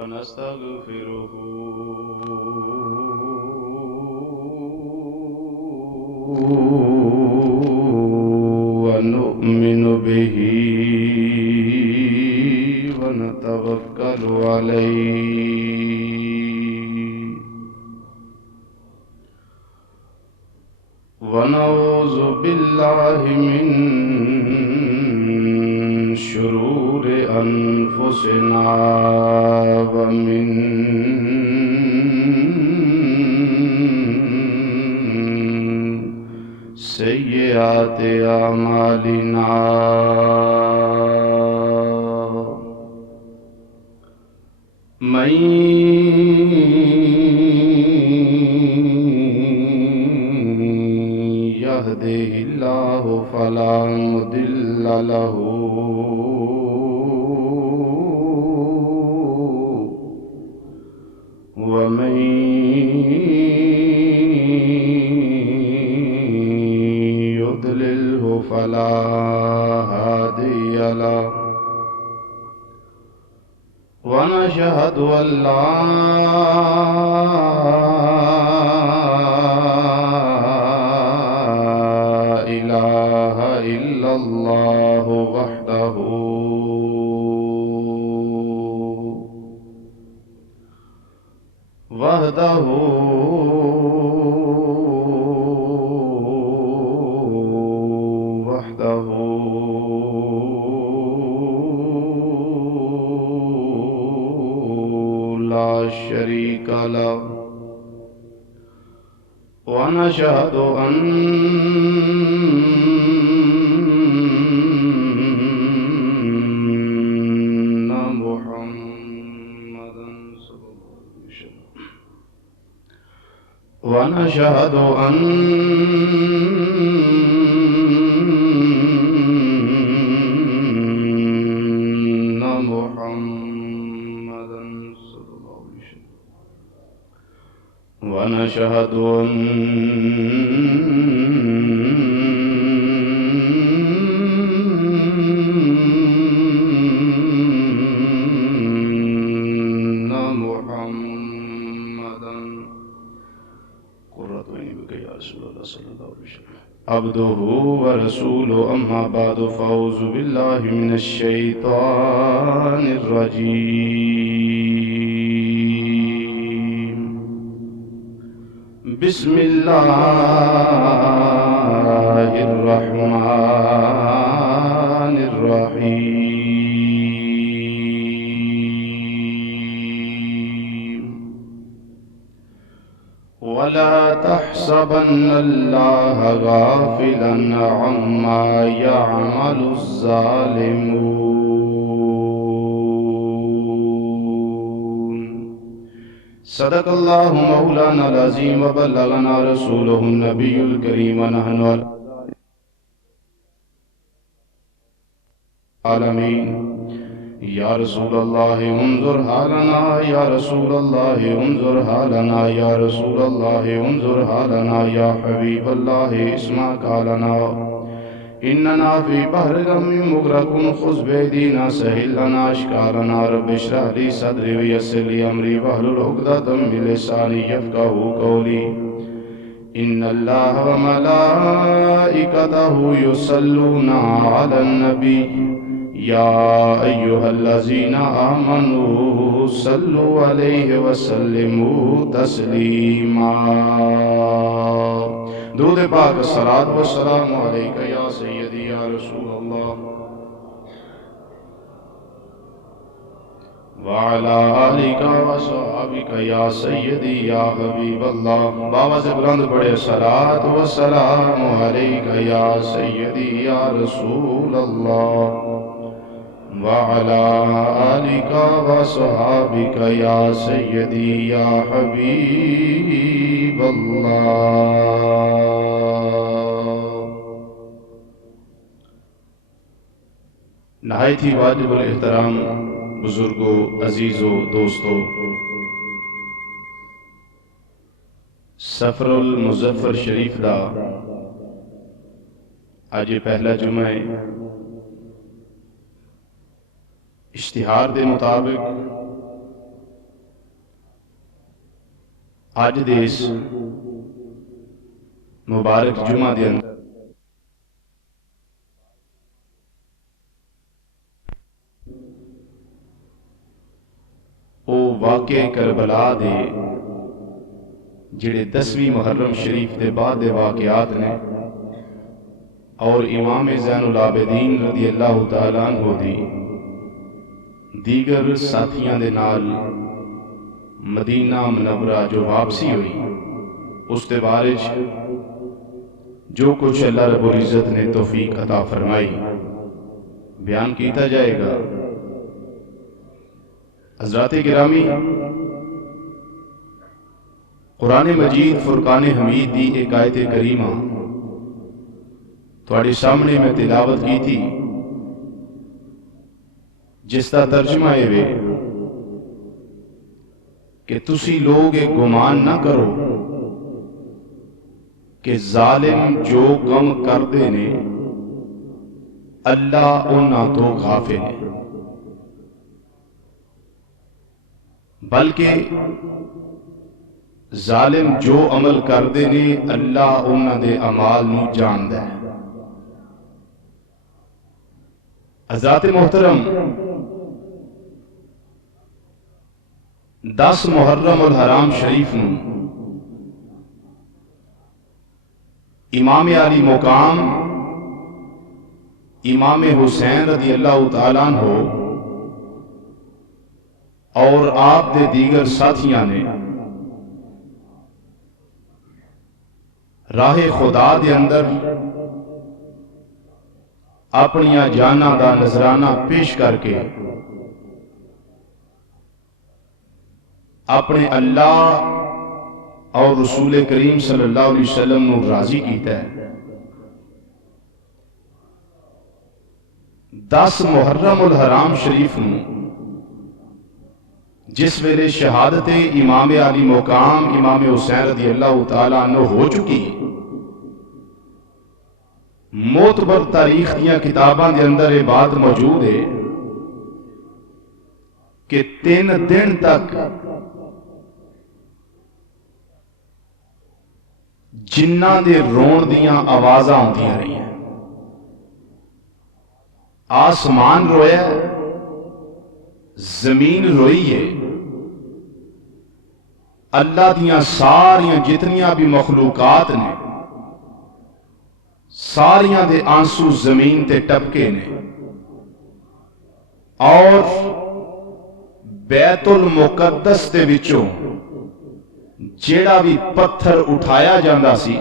ونستغفره ونؤمن به ونتوكل عليه ونعوذ بالله من شرور أنفسنا ومن سيئات أعمالنا من يهده الله فلا مضل له ومن يضلله فلا هادي له ونشهد أن لا إله إلا الله وحده لا شريك له ونشهد أن محمدا صلى الله عليه وسلم ونشهد أن محمدا صلى الله عليه وسلم ونشهد أن محمدا قرة عيني بك يا رسول الله صلى الله عليه وسلم عبده ورسوله أما بعد فأعوذ بالله من الشيطان الرجيم بسم الله الرحمن الرحيم ولا تحسبن الله غافلا عما يعمل الظالمون صدق الله مولانا العظيم وبلغنا رسوله النبي الكريم ونحن العالمين يا رسول الله انظر حالنا يا رسول الله انظر حالنا يا رسول الله انظر حالنا يا حبيب الله اسمع قالنا إننا في بحر غم مغرق خذ بيدينا سهل لنا أشكالنا رب اشرح لي صدري ويسر لي أمري واحلل عقدة من لساني يفقهوا قولي إن الله وملائكته يصلون على النبي يا أيها الذين آمنوا صلوا عليه وسلموا تسليما درود پاک الصلاة والسلام عليك يا سيدي يا رسول الله وعلى آلك وصحابك يا سيدي يا حبيب الله بابا سے بلند پڑھے صلاة والسلام عليك يا سيدي يا رسول الله وعلى آلك وصحابك يا سيدي يا حبيب الله نہایت ہی واجب الاحترام بزرگوں عزیزوں دوستوں سفر المظفر شریف دا آج یہ پہلا جمعہ ہے اشتہار دے مطابق اج دے اس مبارک جمعہ دے اندر او واقع کربلا دے جڑے 10ویں محرم شریف دے بعد دے واقعات نے اور امام زین العابدین رضی اللہ تعالیٰ عنہ دی دیگر ساتھیاں دے نال مدینہ منورہ جو واپسی ہوئی اس دے بارے جو کچھ اللہ رب العزت نے توفیق عطا فرمائی بیان کیتا جائے گا۔ حضرات گرامی، قرآن مجید فرقان حمید دی ایک آیت کریمہ تھوڑے سامنے میں تلاوت کی تھی، جس کا ترجمہ ہے کہ تسی لوگ ایک گمان نہ کرو کہ ظالم جو کم کردے نے اللہ انہاں تو غافل ہے، بلکہ ظالم جو عمل کردے نے اللہ انہاں دے اعمال نو جاندا ہے۔ حضرات محترم، 10 محرم الحرام شریف نو امام علی مقام امام حسین رضی اللہ تعالیٰ عنہ اور آپ دے دیگر ساتھیاں نے راہ خدا دے اندر اپنیاں جاناں دا نذرانہ پیش کر کے اپنے اللہ اور رسول کریم صلی اللہ علیہ وسلم نو راضی کیتا ہے۔ 10 محرم الحرام شریف نو جس ویلے شہادت امام علی مقام امام حسین رضی اللہ تعالیٰ عنہ ہو چکی، معتبر تاریخ دیاں کتاباں دے اندر یہ بات موجود ہے کہ 3 دن تک جنہاں دے رون دیاں آوازاں ہوندیاں رہی ہیں، آسمان رویا ہے، زمین روئی ہے، اللہ دیاں ساریاں جتنیاں بھی مخلوقات نے ساریاں دے آنسو زمین تے ٹپکے نے، اور بیت المقدس دے وچوں جیڑا بھی پتھر اٹھایا جاندہ سی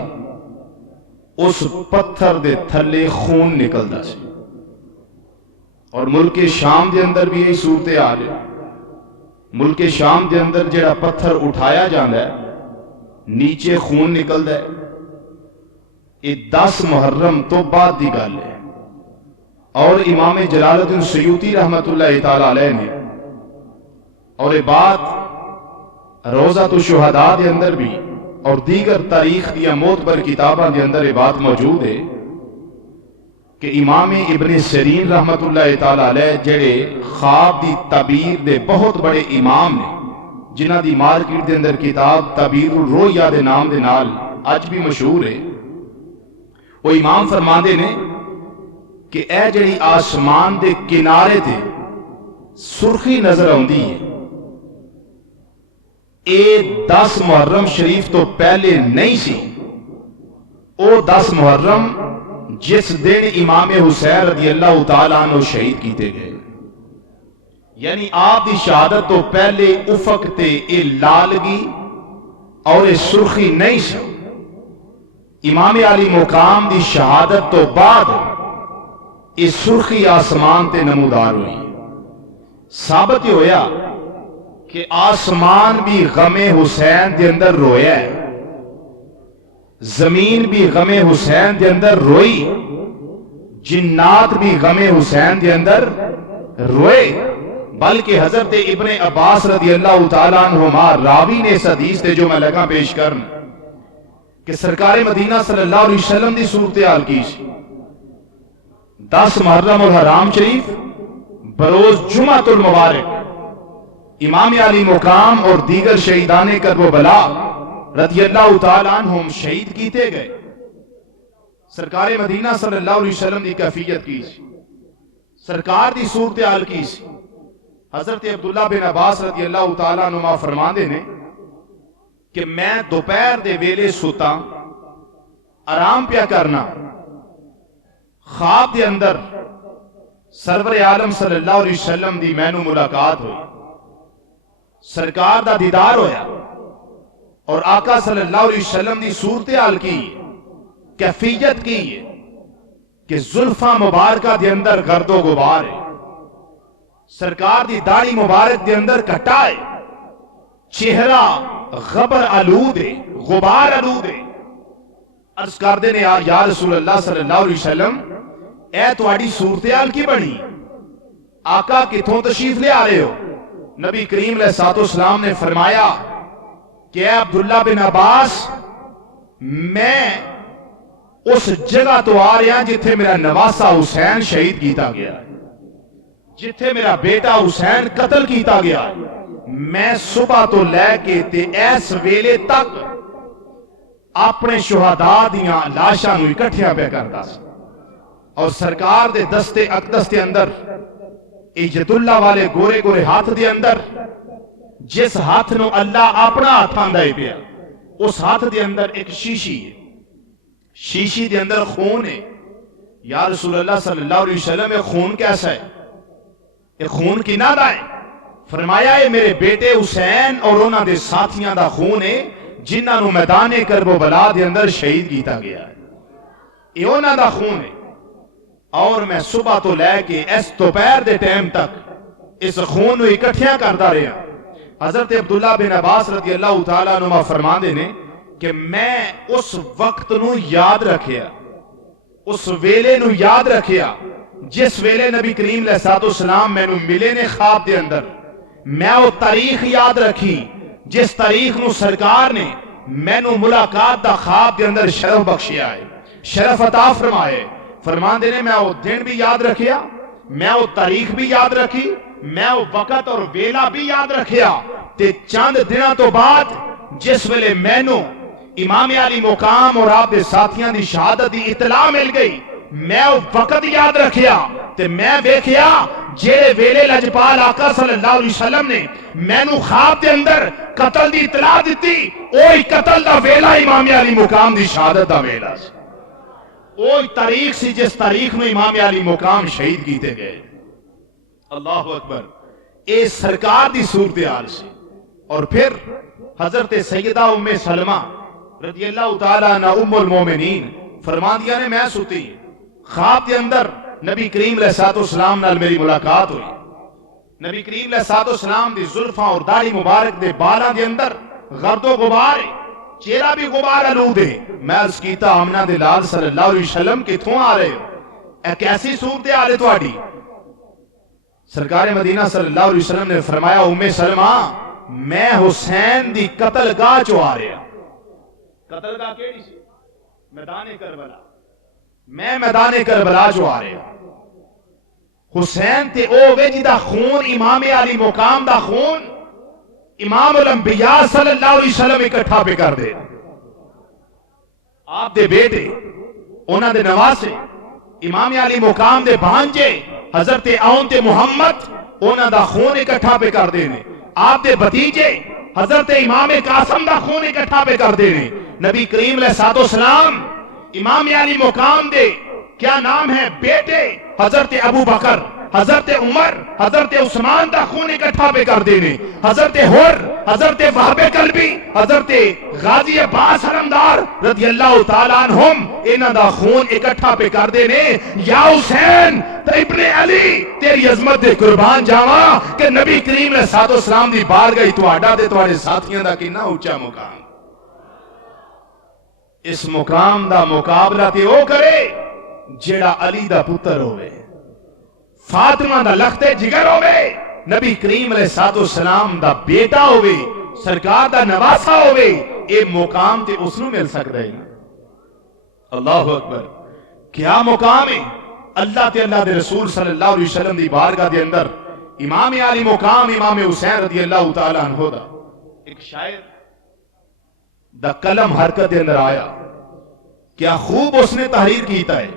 اس پتھر دے تھلے خون نکلدا سی۔ اور ملک شام دے اندر بھی یہی صورتحال ہے، ملک شام دے اندر جیڑا پتھر اٹھایا جاندہ ہے نیچے خون نکلدا ہے۔ یہ 10 محرم تو بعد دی گل ہے، اور امام جلال الدین سیوطی رحمت اللہ تعالیٰ علیہ نے اور یہ بات روضۃ الشہداء دے اندر بھی اور دیگر تاریخ دیا معتبر کتاباں دے اندر یہ بات موجود ہے کہ امام ابن سیرین رحمت اللہ تعالیٰ علیہ جڑے خواب دی تعبیر دے بہت بڑے امام نے، جنہ دی مارکیٹ دے اندر کتاب تعبیر الرؤیا دے نام دے نال اج بھی مشہور ہے، وہ امام فرماندے نے کہ اے جڑی آسمان دے کنارے تے سرخی نظر آندی ہے، اے 10 محرم شریف تو پہلے نہیں سی، او 10 محرم جس دن امام حسین رضی اللہ تعالیٰ عنہ شہید کیتے گئے، یعنی آپ دی شہادت تو پہلے افق تے اے لالگی اور اے سرخی نہیں سی، امام علی مقام دی شہادت تو بعد اے سرخی آسمان تے نمودار ہوئی۔ ثابت ہویا کہ آسمان بھی غم حسین دے اندر رویا ہے، زمین بھی غم حسین دے اندر روئی، جنات بھی غم حسین دے اندر روئے، بلکہ حضرت ابن عباس رضی اللہ تعالیٰ عنہما راوی نے اس حدیث تے جو میں لگا پیش کرن کہ سرکار مدینہ صلی اللہ علیہ وسلم دی صورتحال کی 10 محرم الحرام شریف بروز جمعۃ المبارک امام علی مقام اور دیگر شہیدان کربلا رضی اللہ تعالیٰ عنہم شہید کیتے گئے. سرکار مدینہ صلی اللہ علیہ وسلم دی کیفیت کی سی, سرکار دی صورتحال کی سی. حضرت عبداللہ بن عباس رضی اللہ تعالیٰ عنہما فرماندے نے کہ میں دوپہر دے ویلے سوتا, آرام پیا کرنا, خواب دے اندر سرور عالم صلی اللہ علیہ وسلم دی مینوں ملاقات ہوئی, سرکار دا دیدار ہویا اور آقا صلی اللہ علیہ وسلم دی صورتحال کی, کیفیت کی کہ زلفاں مبارکہ دے اندر گرد و غبار ہے, سرکار دی داڑھی مبارک دے اندر کٹا ہے, چہرہ غبر آلود ہے, غبار آلود ہے. عرض کر دے نے یا رسول اللہ صلی اللہ علیہ وسلم اے تواڈی صورتحال کی بنی, آقا کتھوں تشریف لے آ رہے ہو؟ نبی کریم علیہ السلام نے فرمایا کہ اے عبداللہ بن عباس, میں اس جگہ تو آ رہا جتھے میرا نواسا حسین شہید کیتا گیا, جتھے میرا بیٹا حسین قتل کیتا گیا. میں صبح تو لے کے تے ایس ویلے تک اپنے شہداء دیاں لاشاں نوں اکٹھیاں پہ کرتا سی, اور سرکار دے دستے اقدس دے اندر ایجت اللہ والے گورے گورے ہاتھ دے اندر جس ہاتھ نو اللہ اپنا ہاتھ آندا ہے پیا, اس ہاتھ دے اندر ایک شیشی ہے, شیشی دے اندر خون ہے. یا رسول اللہ صلی اللہ علیہ وسلم یہ خون کیسا ہے, یہ خون کی نہ دائیں؟ فرمایا ہے میرے بیٹے حسین اور انہاں دے ساتھیاں دا خون ہے جنہاں نو میدان کربلا دے اندر شہید کیتا گیا ہے, یہ انہاں دا خون ہے. اور میں صبح تو لے کے اس دوپہر دے ٹائم تک اس خون نو اکٹھیاں کرتا رہا. حضرت عبداللہ بن عباس رضی اللہ تعالیٰ عنہ فرماندے نے کہ میں اس وقت نو یاد رکھیا, اس ویلے نو یاد رکھیا جس ویلے نبی کریم علیہ السلام میں نو ملے نے خواب دے اندر. میں وہ تاریخ یاد رکھی جس تاریخ نو سرکار نے میں نو ملاقات دا خواب دے اندر شرف بخشیا ہے, شرف عطا فرمائے. فرماندے نے میں وہ دن بھی یاد رکھیا, میں وہ تاریخ بھی یاد رکھی, میں وہ وقت اور ویلا بھی یاد رکھیا. تے چند دنوں تو بعد جس ویلے میں نو امام علی مقام اور آپ دے ساتھیاں دی شہادت دی اطلاع مل گئی, میں وہ وقت یاد رکھیا تے میں ویکھیا جیڑے ویلے لجپال آقا صلی اللہ علیہ وسلم نے میں نو خواب دے اندر قتل دی اطلاع دیتی, اوہی قتل دا ویلا امام علی مقام دی شہادت دا ویلا سی, اوہی تاریخ سی جس تاریخ میں امام علی مقام شہید کیتے گئے. اللہ اکبر, اے سرکار دی صورتحال سی. اور پھر حضرت سیدہ ام سلمہ رضی اللہ تعالیٰ عنہ ام المومنین فرماندیاں نے میں سوتی, خواب دے اندر نبی کریم علیہ السلام نال میری ملاقات ہوئی. نبی کریم علیہ السلام دی زلفاں اور داڑھی مبارک دے بالاں دے اندر گرد و غبار ہے, چہرہ بھی غبار آلود ہے. میں عرض کیتا آمنہ دے لال صلی اللہ علیہ وسلم کتھوں آ رہے ہو, اے کیسی صورتحال ہے تواڈی؟ سرکار مدینہ صلی اللہ علیہ وسلم نے فرمایا ام سلمہ میں حسین دی قتل گاہ چو آ رہا. قتل گاہ کیڑی سی؟ میدان کربلا. میں میدان کربلا چو آ رہا. حسین تے او وے جدا خون امام علی مقام دا خون امام الانبیاء صلی اللہ علیہ وسلم اکٹھا پہ کر دے. آپ دے بیٹے, انہاں دے نواسے, امام علی مقام دے بھانجے حضرت اون تے محمد, انہاں دا خون اکٹھا پہ کر دے نے. آپ دے بھتیجے حضرت امام قاسم دا خون اکٹھا پہ کر دے نے. نبی کریم علیہ السلام امام علی مقام دے کیا نام ہے بیٹے حضرت ابو بکر, حضرت عمر, حضرت عثمان دا خون اکٹھا پہ کر دینے. حضرت حر, حضرت وہب قلبی, حضرت غازی عباس حرمدار رضی اللہ تعالیٰ عنہم انہاں دا خون اکٹھا پہ کر دینے. یا حسین ابن علی تیری عظمت دے قربان جاواں کہ نبی کریم علیہ السلام دی بارگاہ تواڈا تے تواڈے ساتھیاں دا کتنا اونچا مقام. اس مقام دا مقابلہ تے او کرے جیڑا علی دا پتر ہوئے, فاطمہ دا لخت جگر ہوئے, نبی کریم علیہ السلام دا بیٹا ہوئے, سرکار دا نواسا ہوئے. اے مقام تے اس نو مل سکتا ہے. اللہ اکبر, کیا مقام ہے اللہ تے اللہ دے رسول صلی اللہ علیہ وسلم دی بارگاہ دے اندر امام علی مقام امام حسین رضی اللہ تعالیٰ عنہ دا. ایک شاعر دا قلم حرکت دے اندر آیا. کیا خوب اس نے تحریر کیتا ہے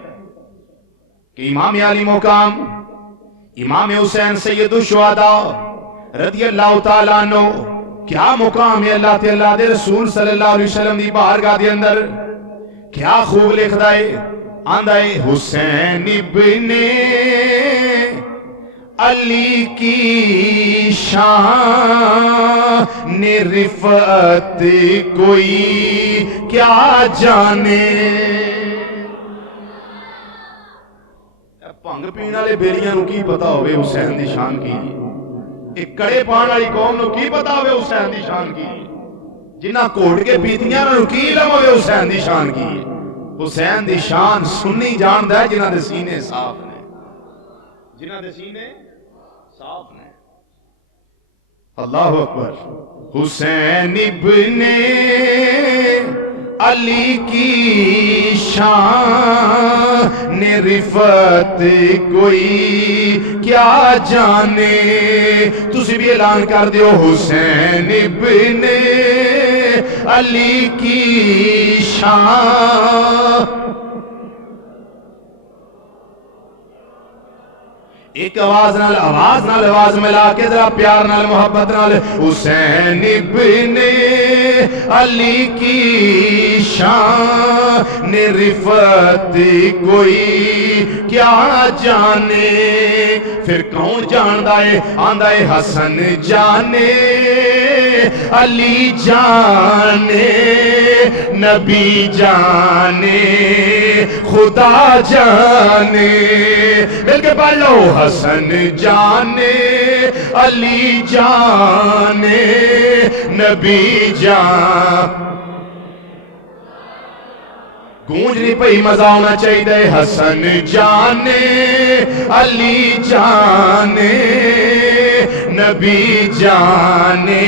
کہ امام علی مقام امام حسین سید الشہداء رضی اللہ تعالیٰ عنہ کیا مقام ہے اللہ تعالیٰ دے رسول صلی اللہ علیہ وسلم دی بارگاہ دے اندر. کیا خوب لکھدا ہے آندا ہے حسین ابن علی کی شان رفعت کوئی کیا جانے. بھنگ پین والے بیڑیاں نو کی پتا ہوئے حسین دی شان کی. ایک کڑے پان والی قوم نو کی پتا ہوئے حسین دی شان کی. جنہ کوٹ کے پیتیاں نو کی علم ہوئے حسین دی شان کی. حسین دی شان سنی جاندہ ہے جنہ دے سینے صاف نے. جنہ دے سینے صاف نے. اللہ اکبر. حسین ابن علی کی شان رفعت کوئی کیا جانے. تسی بھی اعلان کر دیو حسین ابن علی کی شان. ایک آواز نال ملا کے ذرا پیار نال محبت نال. حسین ابن علی کی شان رفعت کوئی کیا جانے. پھر کون جاندا ہے آندا ہے حسن جانے علی جانے نبی جانے خدا جانے. مل کے پڑھ لو حسن جانے علی جانے نبی جان. گونج نہیں پئی مزہ ہونا چاہیے. حسن جانے علی جانے نبی جانے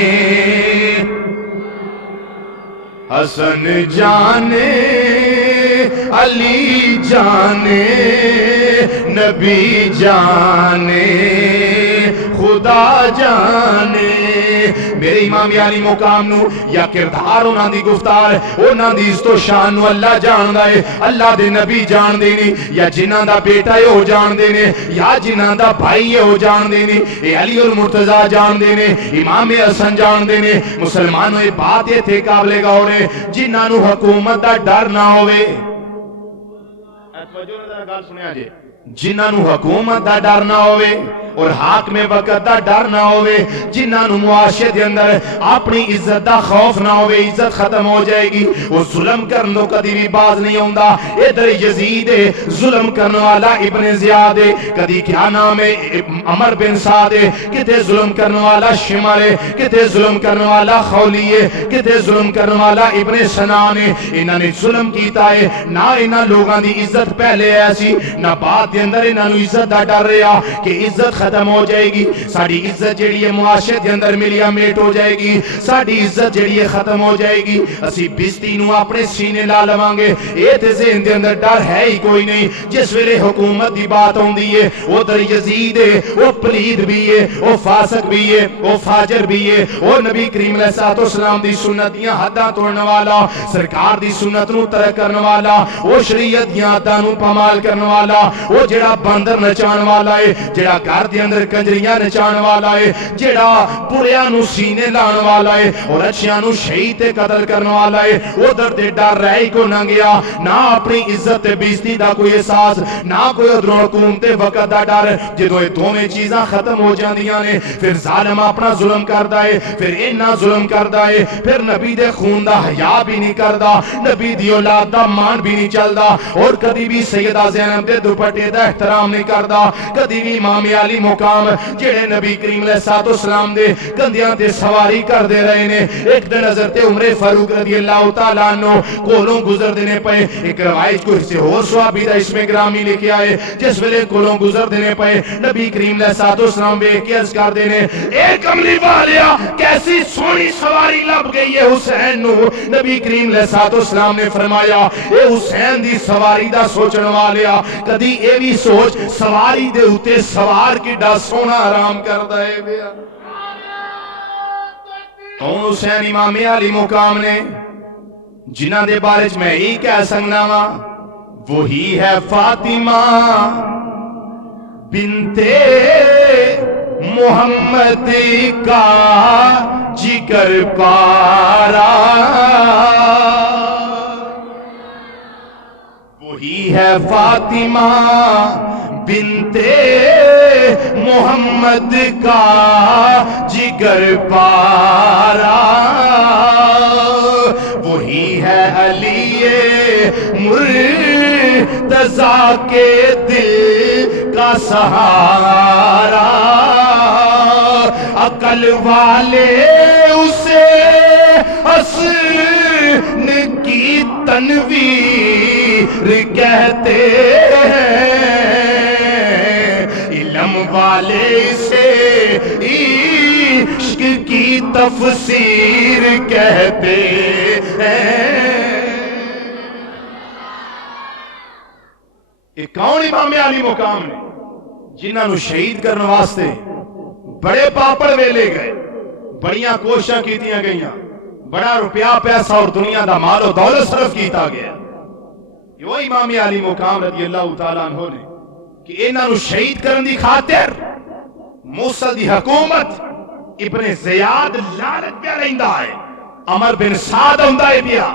حسن جانے علی جانے نبی جانے خدا جانے. میرے امام علی مقام نو یا کردار انہاں دی گفتار انہاں دی عزت و شان نو اللہ جاندا ہے. اللہ دے نبی جان دے نے یا جنہاں دا بیٹا ہے او جان دے نے یا جنہاں دا بھائی ہے او جان دے نے. اے علی المرتضی جان دے نے امام حسن جان دے نے. مسلمانوں یہ بات یہ تھے قابل غور ہے جنہاں نو حکومت دا ڈر نہ ہوئے. توجہ نظر گل سنیا جی. جنہاں نو حکومت دا ڈر نہ ہوئے اور حاکم وقت دا ڈر نہ ہوئے. جنہاں نو معاشرے دے اندر اپنی عزت دا خوف نہ ہوئے. عزت ختم ہو جائے گی. وہ ظلم کرن دو کدی بھی باز نہیں ہوندا. ادھر یزید ہے ظلم کرنے والا ابن زیاد ہے. کدی کیا نام ہے عمر بن سعد ہے. کتے ظلم کرنے والا شمر ہے. کتے ظلم کرنے والا خولی ہے. کتے ظلم کرنے والا ابن سنان ہے. انہاں نے ظلم کیتا ہے. نہ انہاں لوگاں دی عزت پہلے ایسی نہ بعد دے اندر انہاں نو عزت دا ڈر رہا کہ عزت ختم ہو جائے گی. ساڑی عزت جڑی ہے معاشرے دے اندر ملیا میٹ ہو جائے گی. ساڑی عزت جڑی ہے ختم ہو جائے گی. اسی بستی نو اپنے سینے لا لواں گے. اے تے ذہن دے اندر ڈر ہے ہی کوئی نہیں. جس ویلے حکومت دی بات ہوندی ہے ادھر یزید ہے وہ پلید بھی ہے وہ فاسق بھی ہے وہ فاجر بھی ہے وہ نبی کریم علیہ الصلوۃ والسلام دی سنت دیاں حداں توڑنے والا سرکار دی سنت نو ترک کرنے والا وہ شریعت دیاں حداں نو پامال کرنے والا وہ جڑا باندر نچان والا ہے جڑا گھر دے اندر کنجریاں نچان والا ہے جڑا بریاں نو سینے لان والا ہے اور اچھیاں نو شہید تے قتل کرنے والا ہے. ادھر تے ڈر رہ ہی کو نہ گیا. نہ اپنی عزت تے بےزتی دا کوئی احساس نہ کوئی ادھروں حکومت وقت دا ڈر. جدوں یہ دوویں چیزاں ختم ہو جاندیاں نے پھر ظالم اپنا ظلم کردا ہے. پھر انہاں ظلم کردا ہے. پھر نبی دے خون دا حیا بھی نہیں کردا. نبی دی اولاد دا مان بھی نہیں چلدا اور کدی بھی سیدہ زینب دے دوپٹے دا احترام نہیں کردا. کدی بھی امام علی مقام جڑے نبی کریم علیہ الصلوۃ والسلام دے کندھیاں تے سواری کر دے رہے نے. ایک دن حضرت عمر فاروق رضی اللہ تعالیٰ عنہ کولوں گزر دینے پے. ایک روایت کو سے اور صحابی دا اس میں گرامی لکھیا ہے جس ویلے کولوں گزر دینے پے نبی کریم علیہ الصلوۃ والسلام بے کے عرض کر دینے اے کملی والیا کیسی سونی سواری لب گئی ہے حسین نو. نبی کریم علیہ الصلوۃ والسلام نے فرمایا اے حسین دی سواری دا سوچن والیا کدی اے بھی سوچ سواری دے اوتے سوار کیڈا سونا آرام کردا ہے بیا. کون حسین امام علی مقام نے جنہاں دے بارے میں ہی کہہ سکنا وا وہی ہے فاطمہ بنتے محمد کا جگر پارا، وہی ہے فاطمہ بنتے محمد کا جگر پارا، وہی ہے علی مرتضیٰ کے دل کا سہارا، عقل والے اسے حسن کی تنویر کہتے ہیں، علم والے اسے عشق کی تفسیر کہتے ہیں۔ یہ کون امام علی مقام نے جنہاں نو شہید کرنے واسطے بڑے پاپڑ ویلے گئے، بڑیاں کوششاں کیتیاں گئیاں، بڑا روپیہ پیسہ اور دنیا دا مال و دولت صرف کیتا گیا۔ یہ وہ امام علی مقام رضی اللہ تعالیٰ عنہ نے کہ انہاں نو شہید کرن دی خاطر موصل دی حکومت ابن زیاد لعنت پہ رہندا ہے، عمر بن سعد ہوندا ہے پیا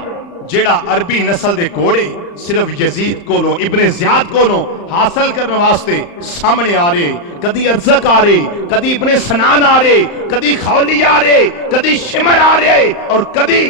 جیڑا عربی نسل دے گھوڑے صرف یزید کولو ابن زیاد کولو حاصل کرنے واسطے سامنے آ رہے، کدی ارزق آ رہے، کدی ابن سنان آ رہے، کدی خولی آ رہے، کدی شمر آ رہے اور کدی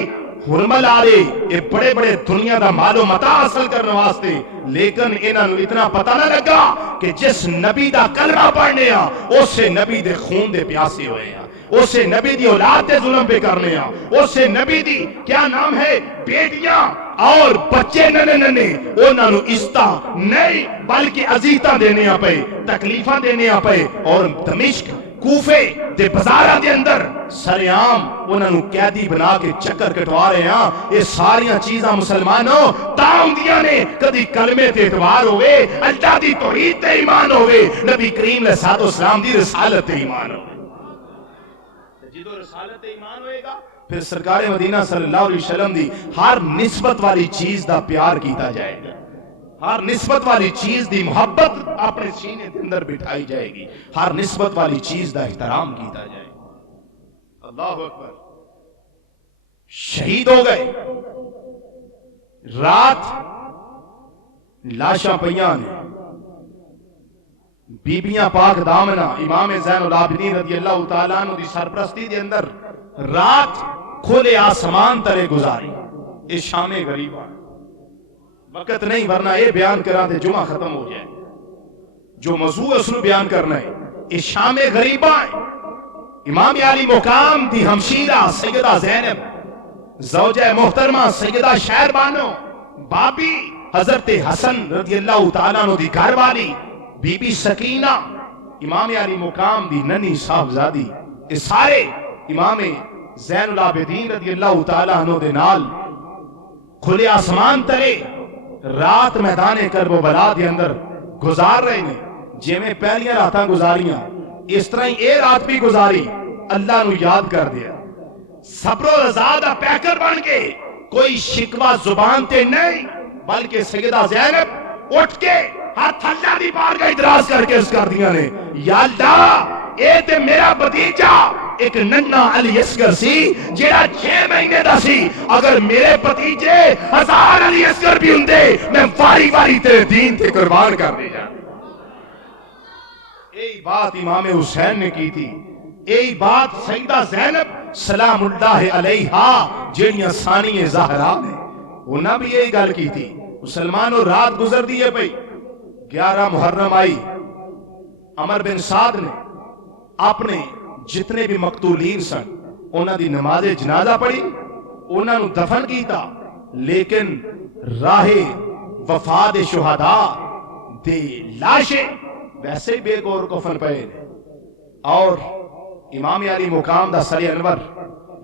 حرمل آ رہے، یہ بڑے بڑے دنیا دا مال و متاع حاصل کرنے واسطے، لیکن انہاں نو اتنا پتہ نہ لگا کہ جس نبی دا کلمہ پڑھنے ہاں اسے نبی دے خون دے پیاسے ہوئے ہیں، اسے نبی دی اولاد دے ظلم پہ کرنے ہاں، اسے نبی دی کیا نام ہے بیٹیاں اور بچے ننے ننے انہاں نو عزتاں نہیں بلکہ اذیتاں دینے پے، تکلیفاں دینے پے، اور دمشق کوفے دے بازاراں دے اندر سریعام انہاں نو قیدی بنا کے چکر کٹوا رہے ہیں۔ یہ ساریاں چیزاں مسلمانوں تام دیاں نے، کدی کلمے تے اعتبار ہوئے، اللہ دی توحید تے ایمان ہوئے، نبی کریم علیہ السلام دی رسالت تے ایمان ہوئے۔ جدو رسالت ایمان ہوئے گا پھر سرکار مدینہ صلی اللہ علیہ وسلم دی ہر نسبت والی چیز دا پیار کیتا جائے گا، ہر نسبت والی چیز دی محبت اپنے سینے کے اندر بٹھائی جائے گی، ہر نسبت والی چیز دا احترام کیتا جائے گا۔ اللہ اکبر۔ شہید ہو گئے، رات لاشاں پیاں نے، بیبیاں پاک دامنہ امام زین العابدین رضی اللہ تعالیٰ عنہ دی سرپرستی دے اندر رات کھلے آسمان تلے گزاری۔ اس شام غریبہ وقت نہیں ورنہ یہ بیان کرا دے جمعہ ختم ہو جائے، جو موضوع اس نے بیان کرنا ہے اس شام غریبہ ہے۔ امام علی مقام دی ہمشیرہ سیدہ زینب، زوجہ محترمہ سیدہ شہر بانو، بابی حضرت حسن رضی اللہ تعالیٰ عنہ دی گھر والی بی بی سکینہ، امام علی مقام دی ننی صاحبزادی، یہ سارے امام زین العابدین رضی اللہ تعالیٰ عنہ دے نال کھلے آسمان تلے رات میدان کربلا دے اندر گزار رہے ہیں۔ جی میں پہلیاں راتاں گزاریاں اس طرح ہی اے رات بھی گزاری، اللہ نو یاد کر دیا، صبر و رضا دا پیکر بن کے، کوئی شکوہ زبان تے نہیں، بلکہ سیدہ زینب اٹھ کے ہاتھ اللہ دی بارگاہ ادراز کر کے اس کر دیا نے، یا اللہ اے تے میرا بھتیجا ایک ننھا علی اصغر سی جیڑا 6 مہینے دا سی، اگر میرے بھتیجے 1000 علی اصغر بھی ہوندے میں واری واری تیرے دین تے قربان کر دے جا۔ یہی بات امام حسین نے کی تھی، یہی بات سیدہ زینب سلام اللہ علیہا جیڑیاں ثانی زہرا نے انہاں بھی یہی گل کی تھی۔ مسلمانوں رات گزر دیئے پئی، 11 محرم آئی، عمر بن سعد نے اپنے جتنے بھی مقتولین سن انہاں دی نماز جنازہ پڑھی، انہاں نو دفن کیتا، لیکن راہ وفات شہداء دے لاشے ویسے بے گور کفن پئے، اور امام علی مقام دا سر انور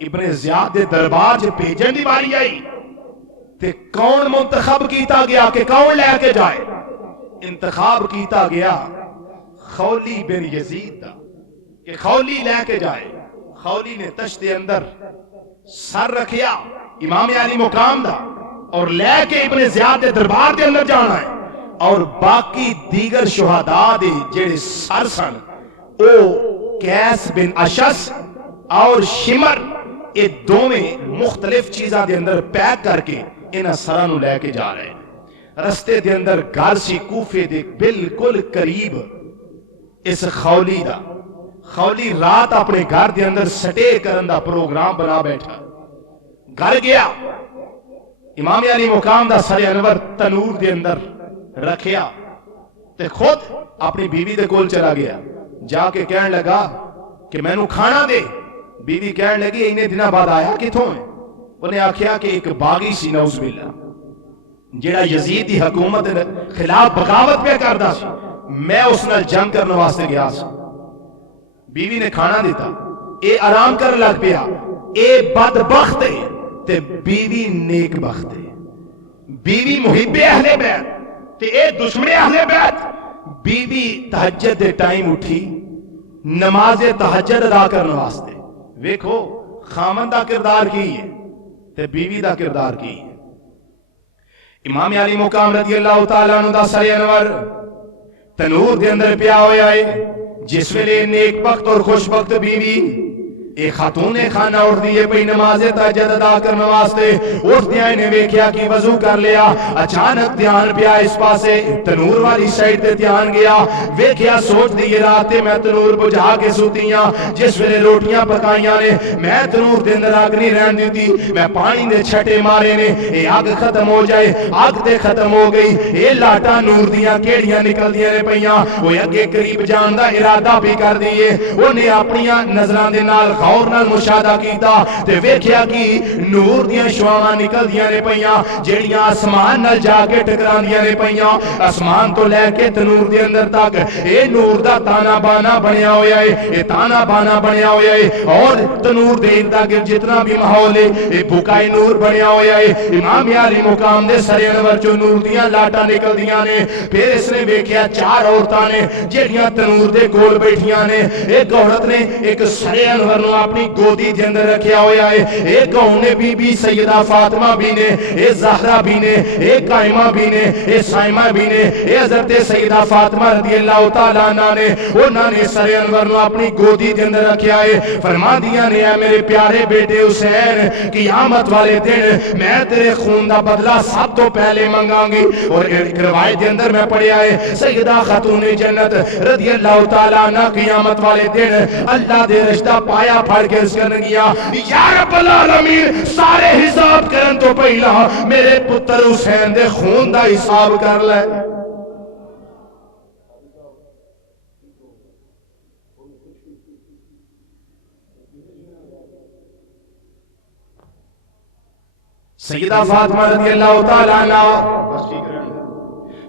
ابن زیاد دے دربار جے بھیجن دی باری آئی تے کون منتخب کیتا گیا کہ کون لے کے جائے؟ انتخاب کیتا گیا خولی بن یزید دا کہ خولی لے کے جائے۔ خولی نے تشت اندر سر رکھیا، امام علی مقام دا اور لے کے ابن زیاد دے دربار دے اندر جانا ہے، اور باقی دیگر شہداء دے جڑے سر سن او قیس بن اشس اور شمر، یہ دوویں مختلف چیزاں دے اندر پیک کر کے انہاں سراں نوں لے کے جا رہے ہیں۔ رستے دے اندر گھر سی کوفے دے بالکل قریب اس خولی دا، خولی رات اپنے گھر دے اندر سٹے کرن دا پروگرام بنا بیٹھا، گھر گیا، امام علی مقام دا سر انور تنور دے اندر رکھیا تے خود اپنی بیوی دے کول چلا گیا، جا کے کہنے لگا کہ میں نو کھانا دے۔ بیوی کہنے لگی انہیں دنہ بعد آیا کتھوں ہے؟ انہیں آکھیا کہ ایک باغی سی نعوذ باللہ جڑا یزید دی حکومت خلاف بغاوت پہ کردا سی، میں اس نال جنگ کرنے واسطے گیا سی۔ بیوی نے کھانا دیتا، اے آرام کر لگ پیا، اے بدبخت ہے تے بیوی نیک بخت ہے، بیوی محب اہل بیت تے اے دشمن اہل بیت۔ بیوی تہجد دے ٹائم اٹھی نماز تہجد ادا کرنے واسطے، ویکھو خامن دا کردار کی ہے تے بیوی دا کردار کی ہے۔ امام علی مقام رضی اللہ تعالیٰ عنہ دا سر انور تنور دے اندر پیا ہویا ہے، جس ویلے نیک بخت اور خوش بخت بیوی ایک خاتون خانہ اٹھ دیئے پئی نماز تہجد ادا کرنے واسطے، اٹھ دیا انہیں ویکھیا کی وضو کر لیا، اچانک دھیان پیا اس پاسے تنور والی سائٹ تے دھیان گیا، ویکھیا سوچ دیئے راتے میں تنور بجھا کے سوتیاں، جس ویلے روٹیاں پکائیاں نے میں تنور دے اندر آگ نہیں رہن دیتی، میں پانی دے چھٹے مارے نے اے آگ ختم ہو جائے، آگ تے ختم ہو گئی، اے لاٹا نور دیاں کیڑیاں نکل دیاں نے پئیاں، وہ اگے قریب جان دا ارادہ بھی کر دیئے، انہیں اپنیاں نظران دے نال غور نال مشاہدہ کیتا تے ویکھیا کی نور دیاں شعاواں نکل دیاں نے پئیاں جیڑیاں آسمان نال جا کے ٹکران دیاں نے پئیاں، آسمان تو لے کے تنور دے اندر تک اے نور دا تانا بانا بنیا ہویا ہے، اے تانا بانا بنیا ہویا ہے، اور تنور دے اندر جتنا بھی ماحول ہے اے بھوکائی نور بنیا ہویا ہے۔ امام علی مقام دے سر انور چوں نور دیاں لاٹاں نکل دیاں نے، پھر اس نے ویکھیا چار عورتاں نے جیڑیاں تنور دے کول بیٹھیاں نے، ایک عورت نے ایک سر انور نو اپنی گودی دے اندر رکھیا ہویا ہے، ایک انہیں بی سیدہ فاطمہ بھی نے، اے زہرہ بھی نے، اے قائمہ بھی نے، اے سائمہ بھی نے، اے حضرت سیدہ فاطمہ رضی اللہ تعالیٰ عنہ نے، انہوں نے سر انور نو اپنی گودی دے اندر رکھیا ہے، فرما دیا نے اے میرے پیارے بیٹے حسین قیامت والے دن میں تیرے خون دا بدلہ سب تو پہلے منگاں گی۔ اور ایک روایت دے اندر میں پڑھیا ہے سیدہ خاتون جنت رضی اللہ تعالیٰ عنہ قیامت والے دن اللہ دے رشتہ پایا پھڑ کے اس کرنے گیا، یا رب العالمین سارے حساب کرن تو پہلا میرے پتر حسین دے خون دا حساب کر لے۔ سیدہ فاطمہ رضی اللہ تعالیٰ عنہ،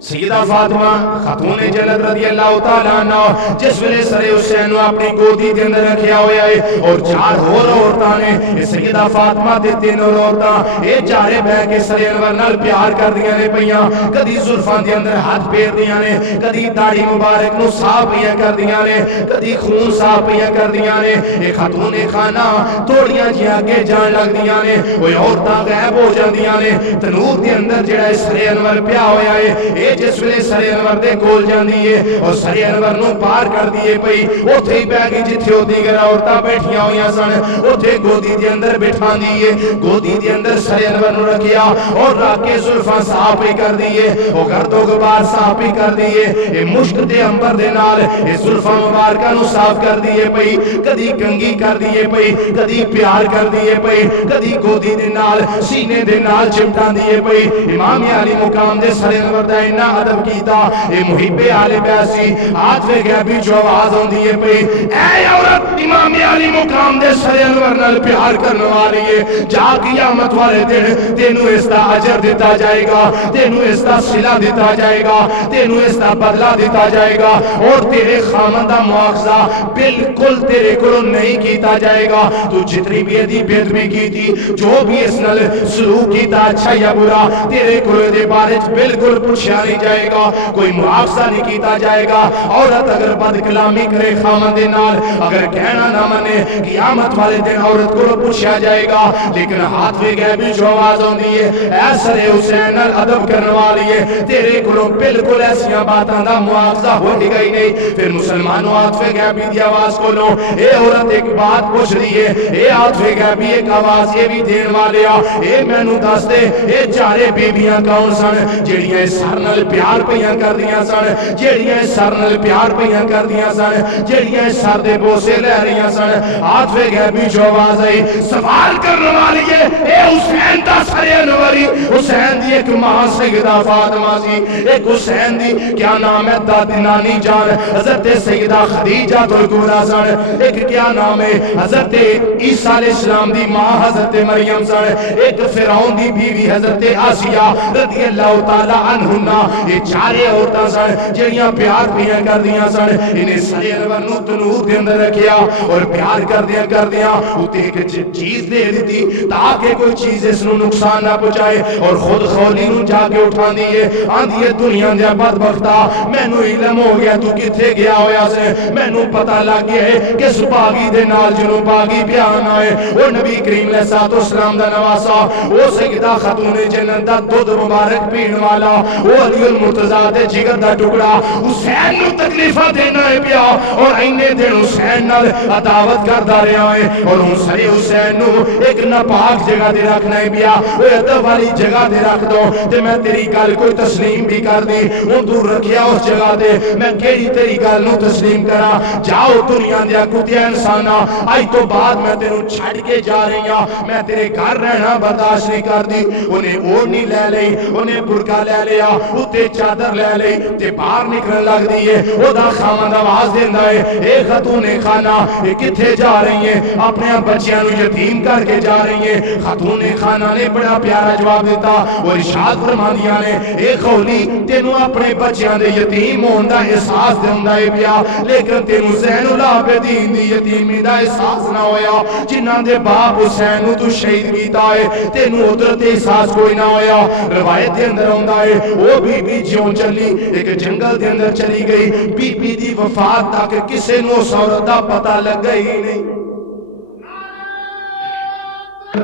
سیدہ فاطمہ خاتون جنت رضی اللہ تعالیٰ عنہ جس ویلے سر حسین نو اپنی گودی دے اندر رکھیا ہویا ہے، اور چار اور عورتاں نے سیدہ فاطمہ دے تین اور عورتاں اے چارے بہ کے سر انور نال پیار کر دیاں نے پئیاں، کدی زلفاں دے اندر ہاتھ پھیر دیاں نے، کدی داڑھی مبارک نو صاف پئیاں کر دیاں نے، کدی خون صاف پئیاں کر دیاں نے۔ اے خاتون خانہ توڑیاں جی آگے جان لگ دیاں نے، وہ عورتاں غائب ہو جاندیاں نے، تنور دے اندر جڑا سر انور پیا ہویا ہے جس ویلے سر انور دے کول جاندی ہے اور سر انور نو پار کر دیے پئی، اوتھے ہی بہ گئی جتھے او دیگر عورتاں بیٹھیاں ہویاں سن، اوتھے گودی دے اندر بٹھاندی ہے، گودی دے اندر سر انور نو رکھیا اور رکھ کے زلفاں صاف ہی کر دیے، او گرد و غبار صاف ہی کر دیے، اے مشک دے انبر دے نال اے زلفاں مبارکاں نو صاف کر دیے پئی، کدی کنگھی کر دیے پئی، کدی پیار کر دیے پئی، کدی گودی دے نال سینے دے نال چمٹا دیے پئی۔ امام علی مقام دے سر انور دا ادب کیتا، اے محب آل بیت سی، آج وے غیبی جو آواز ہوندی ہے پئی، اے عورت امام علی مقام دے سر انور نال پیار کرنے والی ہے، جا قیامت والے دن تینوں اس دا اجر دیتا جائے گا، تینوں اس دا صلہ دیتا جائے گا، تینوں اس دا بدلہ دیتا جائے گا، اور تیرے خامن دا مواخذہ بالکل تیرے کو نہیں کیتا جائے گا۔ تو جتنی بھی دی بید بھی کی تھی، جو بھی اس نال سلوک کیتا اچھا یا برا، تیرے کو دے بارے بالکل پوچھا نہیں جائے گا، کوئی معاوضہ نہیں کیتا جائے گا۔ عورت اگر بد کلامی کرے خامن دے نال، اگر کہنا نہ منے، قیامت والے دن عورت کو پوچھا جائے گا۔ لیکن ہاتھ میں غیبی جو آواز ہوندی ہے، اے سر حسین نال ادب کرنے والی ہے، تیرے کو بالکل ایسیاں باتاں دا معاوضہ ہو گئی نہیں۔ پھر مسلمانوں ہاتھ میں غیبی دی آواز کو لو، اے عورت ایک بات پوچھ رہی ہے، اے ہاتھ میں غیبی ایک آواز یہ بھی دین والے آ، اے مینوں دس دے اے چارے بیبیاں کون سن جیڑیاں سر نال پیار پیاں کر دیاں سن، جیڑیاں سر نال پیار پیاں کر دیاں سن، جیڑیاں سر دے بوسے لے رہیاں سن۔ ہاتھ میں غیبی جو آواز آئی، سوال کرنے والی ہے، اے حسین دا سر انوری، حسین دی ایک ماں سیدہ فاطمہ سی، ایک حسین دی کیا نام ہے دادی نانی جان حضرت سیدہ خدیجہ الکبریٰ سن، ایک کیا نام ہے حضرت عیسیٰ علیہ السلام دی ماں حضرت مریم سن، ایک فرعون دی بیوی حضرت آسیہ رضی اللہ تعالی عنہا۔ یہ چارے عورتاں سن جڑیاں پیار پیاں کر دیاں سن، انہیں سر انور نو تنور دے اندر رکھیا اور پیار کر دیاں اُتے ایک چیز دے دیتی تاکہ کوئی چیز اس نو نقصان نہ پہنچائے، اور خود خولی نو جا کے اٹھا دیئے آندھی دنیا دیا بدبختہ میں نو علم ہو گیا تو کتھے گیا ہویا سے، میں نو پتہ لگ گیا ہے کہ سپاگی دے نال جنو باغی پیانا ہے وہ نبی کریم علیہ السلام دا نواسا، وہ سیدہ خاتون جنت دا دودھ مبارک پین والا، وہ علی المرتضیٰ دے جگر دا ٹکڑا، حسین نو تکلیفہ دینا ہے پیا اور اینے دن حسین نال عداوت کردہ رہا ہے، اور سرے حسین نو ایک ناپاک جگہ دے رکھنا ہے پیا، وہ ادب والی جگہ دے رکھ دو تے میں تیری گل کوئی تسلیم بھی کر دی، وہ دور رکھیا اس جگہ دے میں کیڑی تیری گل نو تسلیم کرا، جاؤ دنیا دیا کتیا انسانا آج تو بعد میں تیروں چھڑ کے جا رہی ہوں، میں تیرے گھر رہنا برداشت نہیں کر دی۔ انہیں اوڑنی لے لئی، انہیں برقع لے لیا، اتے چادر لے لئی تے باہر نکلن لگ دیئے، او دا خامد آواز دیندہ ہے، اے خاتون خانہ اے کتھے جا رہی ہیں؟ اپنے بچیاں نو یتیم کر کے جا رہی ہیں۔ خاتون خانہ نے بڑا پیارا جواب دیتا اور ارشاد فرماندیاں نے، اے خولی تینوں اپنے بچیاں دے یتیم ہون دا احساس دیندہ ہے پیا، لیکن تینوں زین العابدین دی یتیمی دا احساس نہ ہویا، جنہاں دے باپ حسین تو شہید کیتا ہے، تینوں ادرت احساس کوئی نہ ہویا۔ روایت دے اندر ہوندہ ہے وہ بی جیوں چلی ایک جنگل دے اندر چلی گئی، بی دی وفات تک کسے نو عورت دا پتہ لگ گئی نہیں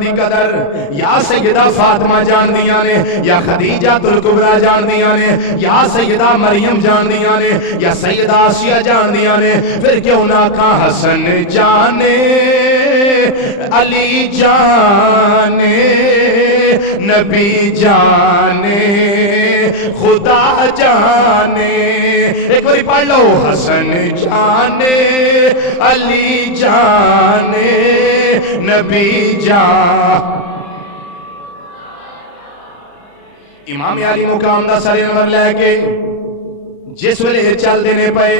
دی قدر، یا سیدہ فاطمہ جان دیاں نے، یا خدیجہ الکبریٰ جان دیاں نے، یا سیدہ مریم جان دیاں نے، یا سیدہ آسیہ جان دیاں نے، پھر کیوں نہ کہا حسن جانے علی جانے نبی جانے خدا جانے، ایک باری پڑھ لو، حسن جانے علی جانے نبی جان۔ امام علی مقام دا سر انور لے کے جس ویلے چل دینے پئے،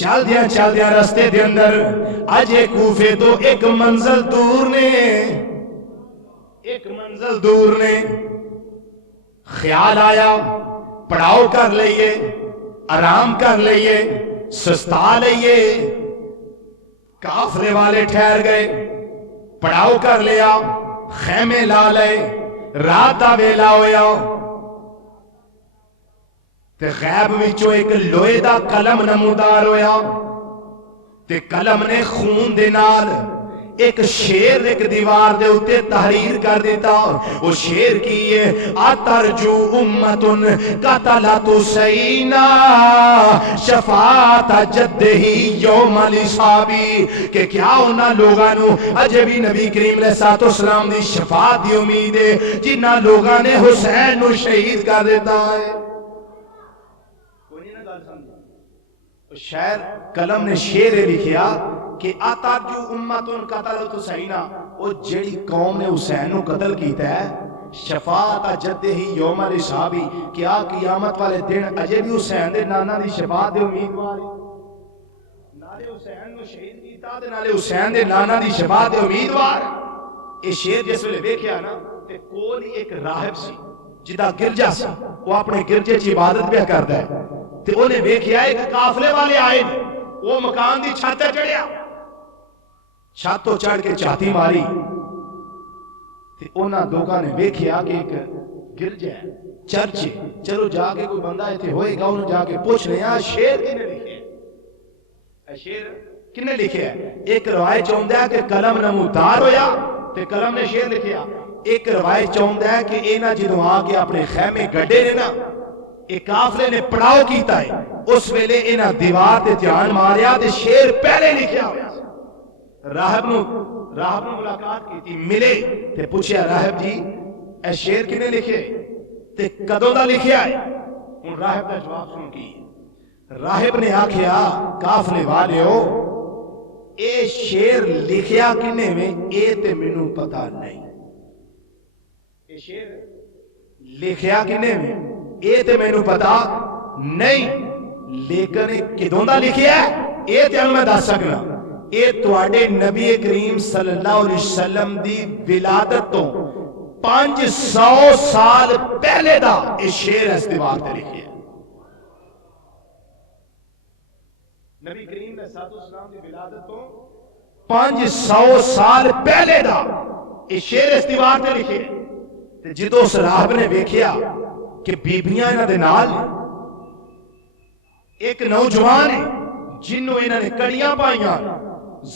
چل دیاں رستے دے اندر اجے کوفے تو ایک منزل دور نے خیال آیا پڑاؤ کر لئیے، آرام کر لئیے، سستا لئیے۔ کافلے والے ٹھہر گئے، پڑاؤ کر لیا، خیمے لا لئے، رات دا ویلا ہویا تے غیب وچوں ایک لوہے دا قلم نمودار ہویا تے قلم نے خون دے نال ایک شیر ایک دیوار دے اتے تحریر کر دیتا، وہ شیر کی ہے، اترجو امتن قتلت حسینا شفاعت جدہی یوم الحسابی، کہ کیا انہاں لوگاں نو اجے بھی نبی کریم علیہ السلام دی شفاعت دی امید ہے جنہاں لوگاں نے حسین نو شہید کر دیتا ہے۔ شاعر قلم نے شیر لکھیا کہ اترجو امتن قتلت حسینا، وہ جیڑی قوم نے حسین نو قتل کیتا ہے، شفاعت جدہی یوم الحسابی، کیا قیامت والے دن اجے بھی حسین دے نانا دی شفاعت دے امیدوار، نالے حسین نو شہید کیتا تے نالے حسین دے نانا دی شفاعت دے امیدوار۔ اے شیر جس ویلے ویکھیا نا تے کول ہی ایک راہب سی جدا گرجا سی، وہ اپنے گرجے چ عبادت پہ کردا ہے تے انہیں ویکھیا ایک قافلے والے آئے، وہ مکان دی چھت تے چڑھیا، چھت تو چڑھ کے چھاتی ماری تے انہاں لوگاں نے ویکھیا کہ ایک گرجا ہے چرچ ہے، چلو جا کے کوئی بندہ ایتھے ہوئے گا انہوں جا کے پوچھ رہے ہیں شیر کنے لکھے ہے، شیر کنے لکھے ہے؟ ایک روایت چاہتا ہے کہ قلم نمودار ہویا تے قلم نے شیر لکھیا، ایک روایت چاہتا ہے کہ اینا جدوں آ کے اپنے خیمے گڈے نے نا ایک کافلے نے پڑاؤ کیتا ہے، اس ویلے اینا دیوار تے دھیان ماریا تے شیر پہلے لکھیا ہویا راہب نو ملاقات کی تھی ملے تے پوچھیا راہب جی اے شیر کنے لکھے تے کدوں دا لکھیا ہے؟ ان راہب دا جواب سن کی راہب نے آکھیا کافلے والے ہو اے شیر لکھیا کنے میں اے تے مینوں پتہ نہیں، اے شیر لکھیا کنے میں اے تے مینوں پتہ نہیں، لیکن کدوں دا لکھیا ہے اے تے میں دس سکنا، اے تواڈے نبی کریم صلی اللہ علیہ وسلم دی ولادت تو 500 سال پہلے دا اے شیر اس دیوار تے لکھیا ہے۔ نبی کریم صلی اللہ علیہ وسلم دی ولادت تو 500 سال پہلے دا اے شیر اس دیوار تے لکھیا ہے۔ تے جدوں اس راہب نے ویکھیا کہ بیبیاں انہاں دے نال ایک نوجوان ہے جنوں انہاں نے کڑیاں پائیاں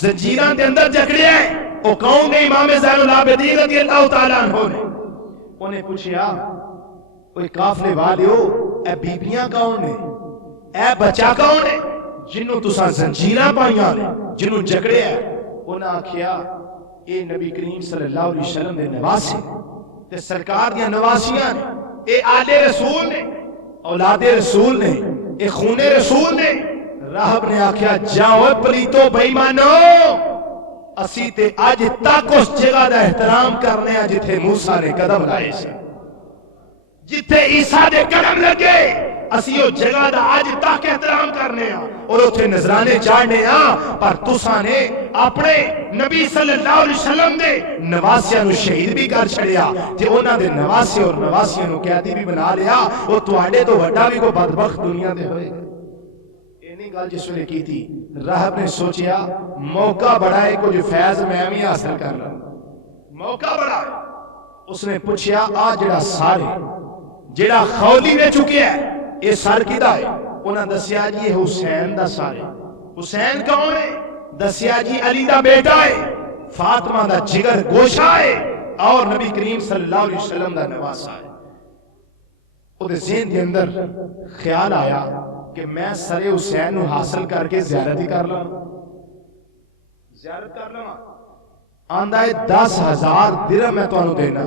زنجیراں دے اندر جکڑیا ہے، او کون نے امام زین العابدین رضی اللہ تعالیٰ عنہ نے انہیں پوچھیا اوے قافلے والیو اے بیبیاں کون نے اے بچہ کون ہے جنوں تساں زنجیراں پائیاں جنوں جکڑیا ہے؟ انہاں آکھیا اے نبی کریم صلی اللہ علیہ وسلم دے نواسی تے سرکار دیاں نواسیاں نے، اے آل رسول نے، اولاد رسول نے، اے خون رسول نے۔ راہب نے آکھیا جاؤ پلیتو بے ایمانو اسی تے آج تک اس جگہ دا احترام کرنے ہیں جتھے موسیٰ نے قدم لائے سے، جتھے عیسیٰ دے قدم لگے اسی او جگہ دا آج تک احترام کرنے ہیں اور اتھے نظرانے چاڑنے ہیں، پر تساں نے اپنے نبی صلی اللہ علیہ وسلم دے نواسیاں نو شہید بھی کر چھڑیا تے انہاں دے نواسی اور نواسیاں نو قیدی بھی بنا لیا، وہ تواڈے تو وڈا بھی کوئی بدبخت دنیا دے ہوئے گا۔ اینی گل جس نے کی تھی راہب نے سوچیا موقع بڑا ہے کچھ فیض میں بھی حاصل کر رہا موقع بڑا ہے۔ اس نے پوچھیا آ جڑا سارے جڑا خولی میں چکے ہے یہ سر کیدا ہے؟ انہاں دسیا جی یہ حسین دا سارے۔ حسین کون ہے؟ دسیا جی علی دا بیٹا ہے، فاطمہ دا جگر گوشہ ہے اور نبی کریم صلی اللہ علیہ وسلم دا نواسا ہے۔ وہ ذہن کے اندر خیال آیا کہ میں سر حسین نو حاصل کر کے زیارت ہی کر لوں، زیارت کر لوں۔ آندہ ہے 10,000 درہم میں تو انہوں دینا،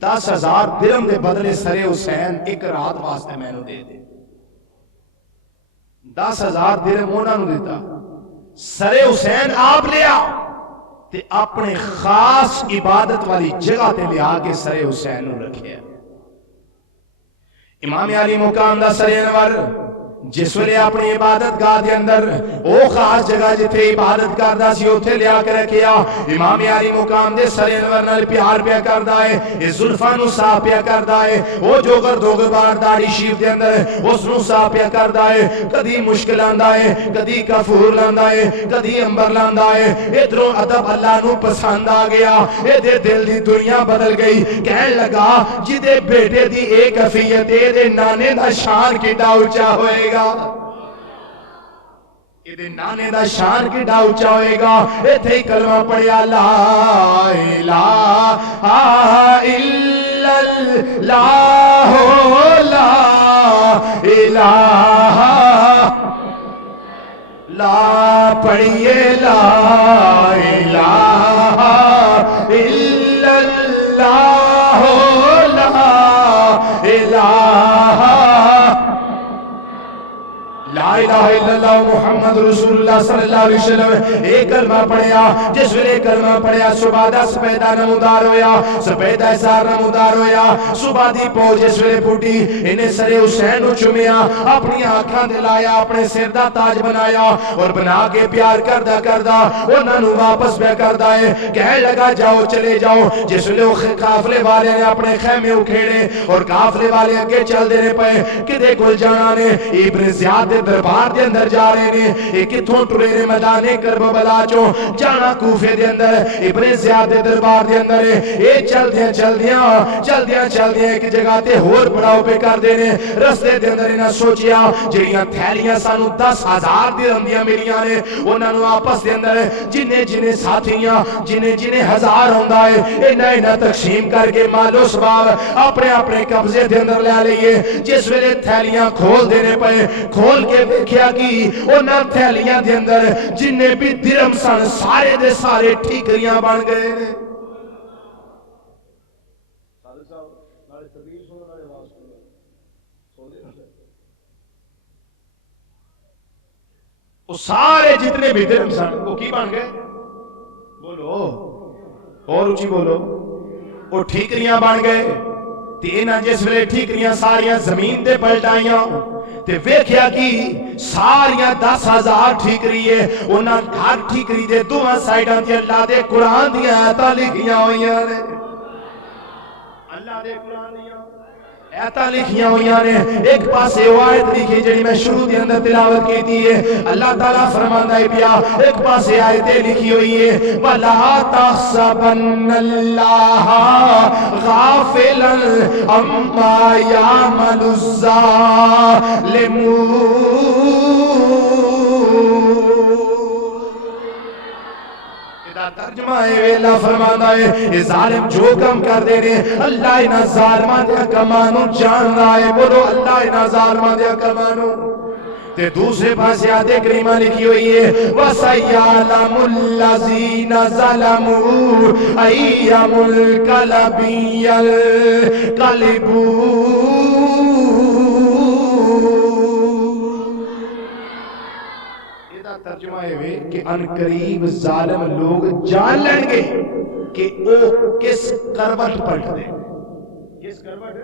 10,000 درہم دے بدلے سر حسین ایک رات واسطے میں نو دے دے۔ 10,000 درہم انہوں نے دیتا، سر حسین آپ لیا تے اپنے خاص عبادت والی جگہ تے لیا کے سر حسین نو رکھے۔ امام علی مقام دا سر انور جس ویلے اپنی عبادت گاہ دے اندر او خاص جگہ جتھے عبادت کردا سی اوتھے لیا کے رکھیا، امام علی مقام دے سر انور نال پیار پیا کردا ہے، اس زلفاں نو صاف پیا کردا ہے، او جوگر دوگر بار داڑھی شریف دے اندر اس نو صاف پیا کردا ہے، کدی مشکل آندا ہے، کدی کافور لاندا ہے، کدی انبر لاندا ہے، ادھروں ادب اللہ نو پسند آ گیا، اے دے دل دی دنیا بدل گئی، کہن لگا جدے بیٹے دی ایک کیفیت اے دے نانے دا شان کیڈا اونچا ہوئے گا، یہ نانے دا شان کی ڈا اونچا ہوئے گا۔ ایتھے ہی کلمہ پڑھیا لا الہ الا اللہ لا الہ لا پڑھیے لا الہ الا اللہ لا الہ لا الہ الا اللہ محمد رسول اللہ صلی اللہ علیہ وسلم۔ ایک کلمہ پڑھیا، جس ویلے کلمہ پڑھیا صبح دا سپیدہ نمودار ہویا، سپیدہ سار نمودار ہویا، صبح دی پوچھ جس ویلے پھوٹی، انہیں سر حسین نو چمیا، اپنی آنکھاں دلایا، اپنے سر دا تاج بنایا اور بنا کے پیار کردہ کردہ انہاں نو واپس بے کردہ ہے، کہہ لگا جاؤ چلے جاؤ۔ جس ویلے قافلے والے نے اپنے خیمے اکھیڑے اور قافلے والے اگے چل دینے پئے، کدے گل جانا نے ابن زیاد دربار دے اندر جا رہے نے، اے کتھوں ٹرے نے میدان کربلا چوں جانا کوفے دے اندر ابن زیاد دے دربار دے اندر اے چلدیاں ایک جگہ تے ہور پڑاؤ پہ کر دینے رستے دے اندر انہاں سوچیا جڑیاں تھیلیاں سانو 10,000 درہم دیاں ملیاں نے انہاں نو آپس دے اندر جنے ساتھیاں جنے ہزار ہوندا ہے انہاں تقسیم کر کے مال و سباب اپنے قبضے دے اندر لے لئیے جس ویلے تھیلیاں کھول دینے پئے کھول کے دیکھیا کہ انہاں تھیلیاں دے اندر جنے بھی درہم سن سارے دے سارے ٹھیکریاں بن گئے نے وہ سارے جتنے بھی درہم سن وہ کی بن گئے بولو اور اونچی بولو وہ ٹھیکریاں بن گئے تے انہاں جس ویلے ٹھیکریاں ساریاں زمین تے پلٹائیاں تے ویکھیا کہ ساریاں 10,000 ٹھیکری ہے انہاں ہر ٹھیکری دے دوواں سائیڈاں تے اللہ دے قرآن دی آیاتاں لکھیاں ہوئیاں نے اللہ دے قرآن دی آیاتاں لکھیاں ہوئیاں نے ایک پاسے وہ آیت لکھی جڑی میں شروع دے اندر تلاوت کیتی ہے اللہ تعالیٰ فرماندا ہے پیا ایک پاسے آیتیں لکھی ہوئی ہے وَلَا تَحْسَبَنَّ اللَّهَ غَافِلًا عَمَّا يَعْمَلُ الظَّالِمُونَ ترجمہ ہے اللہ فرماتا ہے یہ ظالم جو کم کر دے رہے اللہ انہا ظالمان دیا کمانو جان رہا ہے بولو اللہ انہا ظالمان دیا کمانو تے دوسرے پاس یاد کریمہ لکھی ہوئی ہے وَسَيَّعْلَمُ الَّذِينَ ظَلَمُوا أَيَّ مُنْقَلَبٍ ترجمہ ہے کہ ان قریب ظالم لوگ جان لیں گے کہ وہ کس کروٹ پلٹ دے کس کروٹ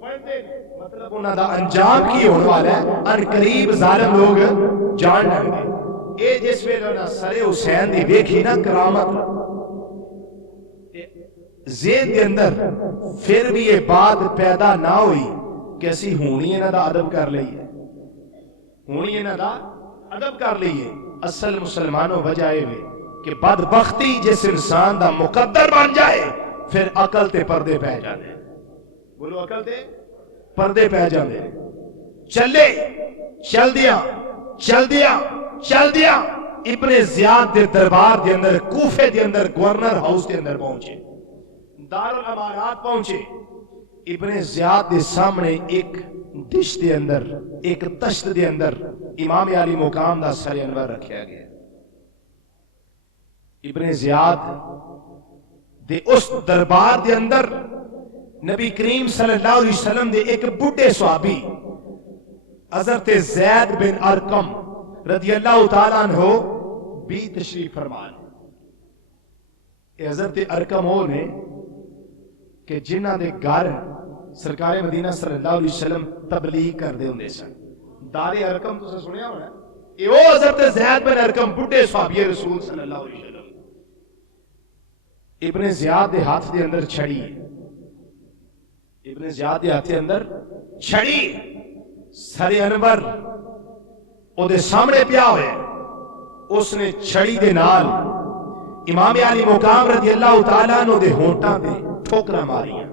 پلٹ دے مطلب انہاں دا انجام کی ہونے والا ہے ان قریب ظالم لوگ جان لیں گے اے جس ویلے انہاں سر حسین دی ویکھی نا کرامت زید دے اندر پھر بھی یہ بات پیدا نہ ہوئی کہ اسی ہونی انہاں دا ادب کر لئیے ہونی انہاں دا ادب کر لئیے اصل مسلمانوں بجائے ہوئے کہ بدبختی جس انسان دا مقدر بن جائے پھر عقل تے پردے پہ جانے بولو عقل تے پردے پہ جانے چل دیا ابن زیاد دے دربار دے اندر کوفے دے اندر گورنر ہاؤس دے اندر پہنچے دارالامارات پہنچے ابن زیاد دے سامنے ایک ڈش دے اندر ایک تشت دے اندر امام علی مقام دا سر انور رکھیا گیا ابن زیاد دے اس دربار دے اندر نبی کریم صلی اللہ علیہ وسلم دے ایک بڑھے صحابی حضرت زید بن ارقم رضی اللہ تعالیٰ عنہ بھی تشریف فرمان حضرت ارقم ہو نے کہ جنہ دے گھر سرکار مدینہ صلی اللہ علیہ وسلم تبلیغ کر دے ہوندے سن دار ارقم تو سے سنیا ہونا ہے وہ حضرت زید بن ارقم بڑھے صحابی رسول صلی اللہ علیہ وسلم ابن زیاد دے ہاتھ دے اندر چھڑی ابن زیاد دے ہاتھ دے اندر چھڑی سر انور او دے سامنے پیا ہوئے اس نے چھڑی دے نال امام علی مقام رضی اللہ تعالیٰ عنہ دے ہونٹاں دے ٹھوکرا ماریاں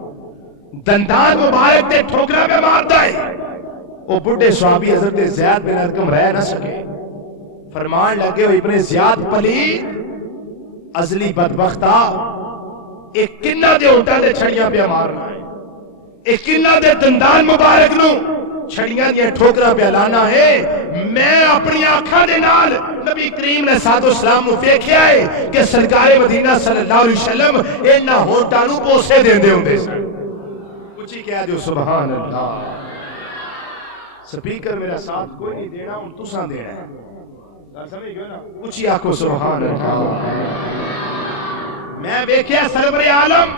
دندان مبارک دے ٹھوکرا میں مارتا ہے وہ بڑھے صحابی حضرت زید بن ارقم رہ نہ سکے فرمان لگے ہو ابن زیاد پلید ازلی بدبختہ ایک کنہ دے ہونٹاں دے چھڑیاں پہ مارنا ہے ایک کنہ دے دندان مبارک نو چھڑیاں دیا ٹھوکرا پہ لانا ہے میں اپنی آنکھاں دے نال نبی کریم نے ساتھ اسلام نو دیکھیا ہے کہ سرکار مدینہ صلی اللہ علیہ وسلم اینا ہونٹاں نو پوسے دین دے ہوندے سن کچھ ہی کہہ دیو سبحان اللہ سپیکر میرا ساتھ کوئی نہیں دینا ان تساں دینا ہے سمجھ گئے نا کچھ ہی آکھو سبحان اللہ میں بیکھیا سرور عالم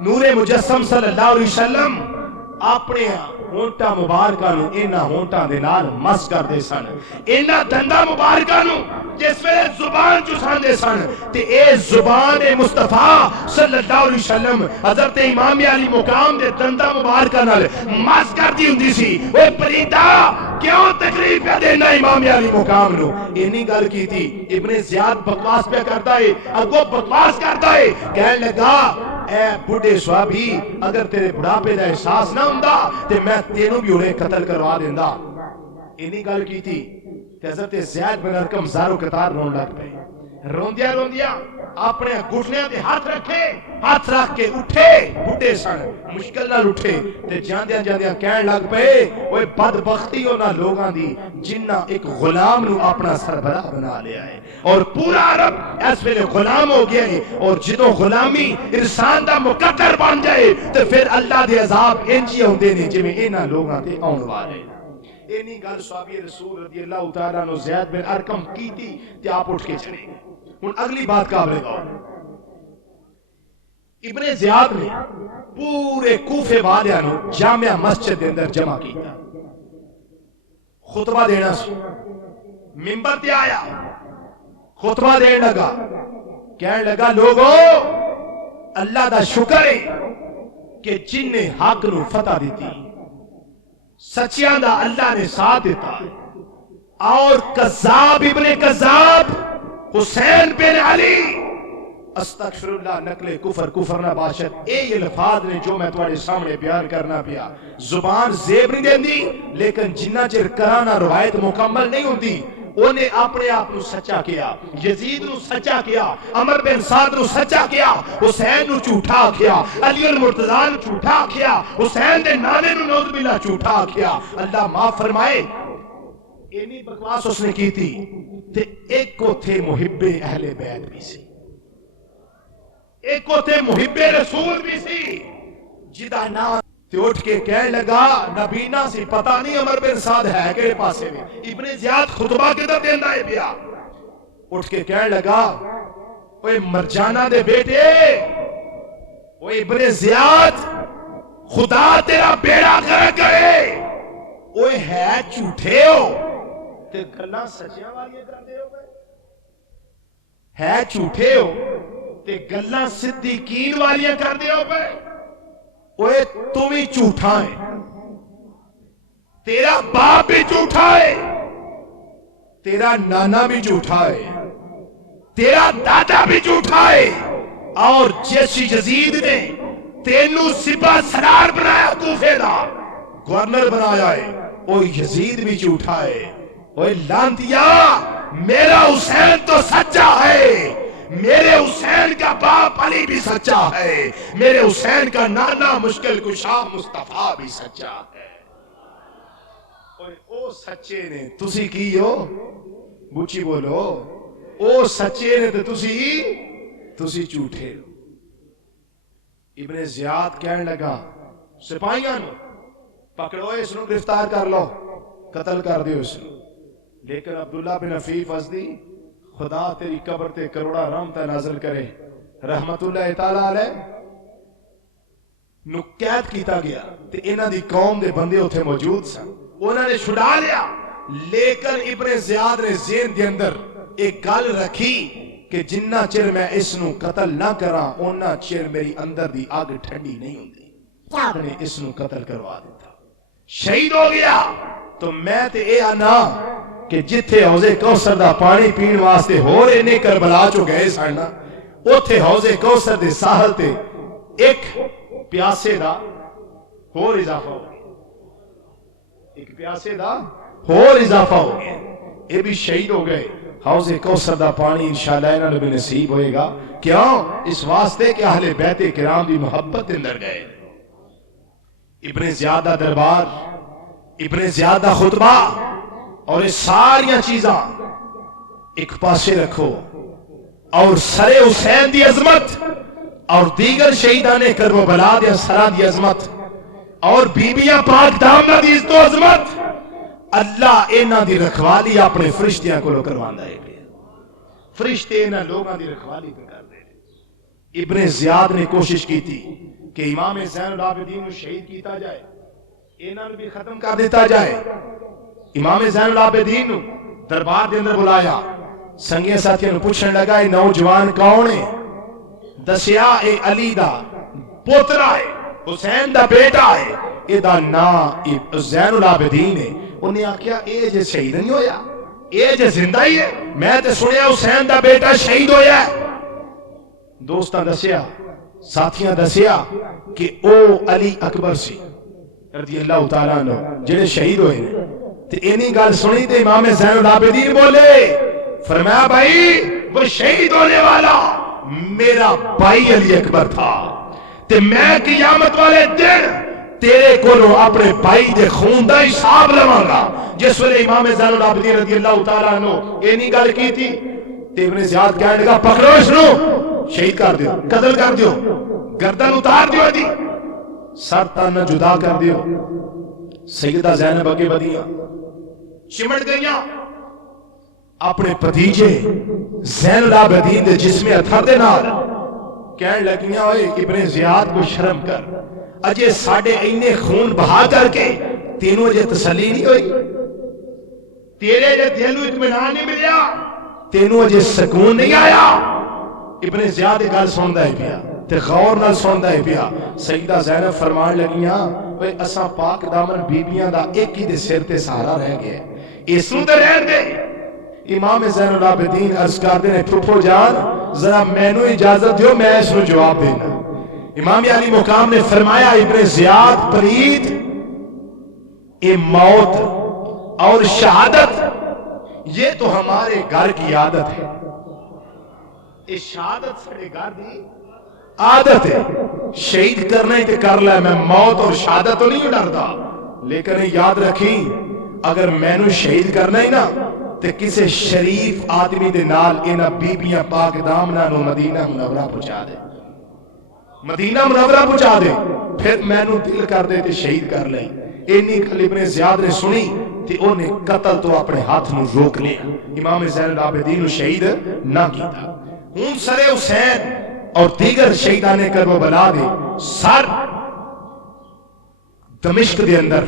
نور مجسم صلی اللہ علیہ وسلم اپنے ہونٹا مبارکہ نو اینا ہونٹا دے نال مس کر دے سن اینا دندہ مبارکہ نو جس میں زبان چسان دے سن تے اے زبان مصطفیٰ صلی اللہ علیہ وسلم حضرت امام علی مقام دے دندہ مبارکہ نال مس کر دی ہوندی سی اوے پریدہ کیوں تکلیف پہ دینا امام علی مقام نو؟ اینی گل کی تھی ابن زیاد بکواس پہ کرتا ہے، اگو بکواس کرتا ہے، کہنے لگا اے بڑھے صحابی اگر تیرے بڑھاپے دا احساس نہ ہوندا تے میں تینوں بھی انہیں قتل کروا دیندا۔ اینی گل کی تھی کہ حضرت زید بن ارقم زارو قطار رون لگ پے، روندیا روندیا اپنے گھٹنیاں تے ہاتھ رکھے، ہاتھ رکھ کے اٹھے، بڑھے سن مشکل نال اٹھے تے جاندیاں جاندیاں کہن لگ پے اوے بدبختی انہاں لوگاں دی جنہ ایک غلام نو اپنا سربراہ بنا لیا ہے، اور پورا عرب اس ویلے غلام ہو گیا ہے، اور جدوں غلامی انسان دا مقدر بن جائے تے پھر اللہ دے عذاب انجی ہوندے نے جویں انہاں لوگاں تے آن والے۔ اینی گل صحابی رسول رضی اللہ تعالیٰ عنہ زید بن ارقم کی تھی تے آپ اٹھ کے چلے گئے۔ ہن اگلی بات قابل غور، ابن زیاد نے پورے کوفے والیاں نو جامعہ مسجد دے اندر جمع کیتا، خطبہ دینا سی، منبر تے آیا، خطبہ دین لگا، کہنے لگا لوگو اللہ دا شکر ہے کہ جن نے حق نو فتح دیتی، سچیاں دا اللہ نے ساتھ دیتا، اور کذاب ابن کذاب حسین بن علی استغفر اللہ نقل کفر کفر نہ باشد، اے یہ الفاظ نے جو میں تمہارے سامنے بیان کرنا پیا، زبان زیب نہیں دیندی لیکن جنہ چر کرانا روایت مکمل نہیں ہوندی، انہیں اپنے آپ نو سچا کیا، یزید نو سچا کیا، عمر بن سعد نو سچا کیا، حسین نو جھوٹا کیا، علی المرتضی نو جھوٹا کیا، حسین دے نانے نو نعوذ باللہ جھوٹا کیا، اللہ معاف فرمائے۔ اینی بکواس اس نے کی تھی تے ایک کو تھے محب اہل بیت بھی سی، ایک کو تھے محب رسول بھی سی، جدا نام تے اٹھ کے کہنے لگا نبینا سی پتہ نہیں عمر بن سعد ہے کہ پاسے میں، ابن زیاد خطبہ کدھر دیندہ ہے بیا، اٹھ کے کہنے لگا اوے مرجانہ دے بیٹے، اوے ابن زیاد خدا تیرا بیڑا کر کرے، اوے ہے جھوٹے ہو تے گلاں سچیاں والیاں کردے ہو، ہے جھوٹے ہو تے گلاں صدیقین والیاں کردے ہو پے، اوے تم ہی جھوٹا ہے، تیرا باپ بھی جھوٹا ہے، تیرا نانا بھی جھوٹا ہے، تیرا دادا بھی جھوٹا ہے، اور جیسی یزید نے تینوں سپاہ سالار بنایا کوفے دا، گورنر بنایا ہے، وہ یزید بھی جھوٹا ہے۔ اوے لانتیا میرا حسین تو سچا ہے، میرے حسین کا باپ علی بھی سچا ہے، میرے حسین کا نانا مشکل کشا مصطفیٰ بھی سچا ہے، او سچے نے تسی کی ہو، بوچی بولو، او سچے نے تسی جھوٹے ہو۔ ابن زیاد کہنے لگا سپاہیاں نو پکڑو اس نو گرفتار کر لو، قتل کر دیو اس نو، لیکن عبداللہ بن عفیف ازدی خدا تیری قبر تے کروڑا رحمتہ نازل کرے رحمت اللہ تعالیٰ علیہ نو قید کیتا گیا تے انہاں دی قوم دے بندے اتھے موجود سن، انہاں نے چھڑا لیا، لیکن ابن زیاد نے ذہن دے اندر ایک گل رکھی کہ جنہ چر میں اس نو قتل نہ کراں انہاں چر میری اندر دی آگ ٹھنڈی نہیں ہوندی، آپ نے اس نو قتل کروا دیتا، شہید ہو گیا۔ تو میں تے اے آنا کہ جتھے حوضے کوثر دا پانی پین واسطے ہو رہے نے کربلا چو گئے سن، اوتھے حوضے کوثر دے ساحل تے ایک پیاسے دا ہور اضافہ ہو گیا، ایک پیاسے دا ہور اضافہ ہو گیا، یہ بھی شہید ہو گئے۔ حوض کوثر دا پانی انشاءاللہ انہاں نوں بھی نصیب ہوئے گا، کیوں؟ اس واسطے کہ اہل بیت کرام دی محبت اندر گئے۔ ابن زیاد دا دربار، ابن زیاد دا خطبہ اور یہ ساریاں چیزاں ایک پاسے رکھو، اور سر حسین دی عظمت اور دیگر شہیدان کربلا دے سراں دی عظمت اور بیبیاں پاک دامنہ دی عزت و عظمت اللہ انہاں دی رکھوالی اپنے فرشتیاں کو کرواندا ہے، فرشتے انہاں لوگاں دی رکھوالی پہ کر دے۔ ابن زیاد نے کوشش کی تھی کہ امام زین العابدین کو شہید کیتا جائے، انہاں بھی ختم کر دیتا جائے۔ امام زین العابدین دربار دے اندر بلایا، سنگیاں ساتھیاں نوں پوچھن لگا اے نوجوان کون ہے؟ دسیا اے علی دا پوترا ہے، حسین دا بیٹا ہے، اے دا نام زین العابدین ہے۔ انہیں آکھیا اے جے شہید نہیں ہویا, اے جے زندہ ہی ہے, میں تے سنیا حسین دا بیٹا شہید ہویا ہے. دوستاں دسیا, ساتھیاں دسیا کہ او علی اکبر سی رضی اللہ تعالیٰ عنہ جڑے شہید ہوئے ہیں. تے اینی گل سنی تے امام زین العابدین بولے, فرمایا بھائی وہ شہید ہونے والا میرا بھائی علی اکبر تھا, تے میں قیامت والے دن تیرے کولوں اپنے بھائی دے خون دا حساب لواں گا. جس ویلے امام زین العابدین رضی اللہ تعالیٰ عنہ اینی گل کی تھی تے ابن زیاد کہنے لگا پکڑو اس نو, شہید کر دیو, قتل کر دیو, گردن اتار دیو دی, سر تن جدا کر دیو. سیدہ زینب اگے بدیاں, چمٹ گئیاں, اپنے بھتیجے زین العابدین دے جسم اطہر دے نال کہن لگیاں اوئے ابن زیاد کو شرم کر, اجے ساڈے اینے خون بہا کر کے تینوں اجے تسلی نہیں ہوئی, تیرے جے دل نوں اطمینان نہیں ملیا, تینوں اجے سکون نہیں آیا. ابن زیاد گل سندا ہے پیا تے غور نال سندا ہے پیا. سیدہ زینب فرمان لگیاں اوئے اساں پاک دامن بیبییاں دا ایک ہی دے سر تے سہارا رہ گیا, اس نوں تے رہن دے. امام زین العابدین عرض کردے نے پھپھو جان ذرا مینوں اجازت دیو میں اس نوں جواب دینا. امام علی مقام نے فرمایا ابن زیاد پلید, اے موت اور شہادت یہ تو ہمارے گھر کی عادت ہے, اے شہادت سارے گھر دی عادت ہے, شہید کرنا ہی تے کر لے, میں موت اور شہادت تو نہیں ڈردا, لیکن یاد رکھی اگر مینوں شہید کرنا ہی نا تے کسے شریف آدمی دے نال انہاں بیبیاں پاک دامناں نو مدینہ منورہ پہنچا دے, مدینہ منورہ پہنچا دے, پھر مینوں دل کر دے تے شہید کر لیں. اینی گل ابن زیاد نے سنی تے اونے قتل تو اپنے ہاتھ نو روک لیا, امام زین العابدین نو شہید نہ کیتا. ہن سر حسین اور دیگر شہیدان کربلا دے سر دمشق دے اندر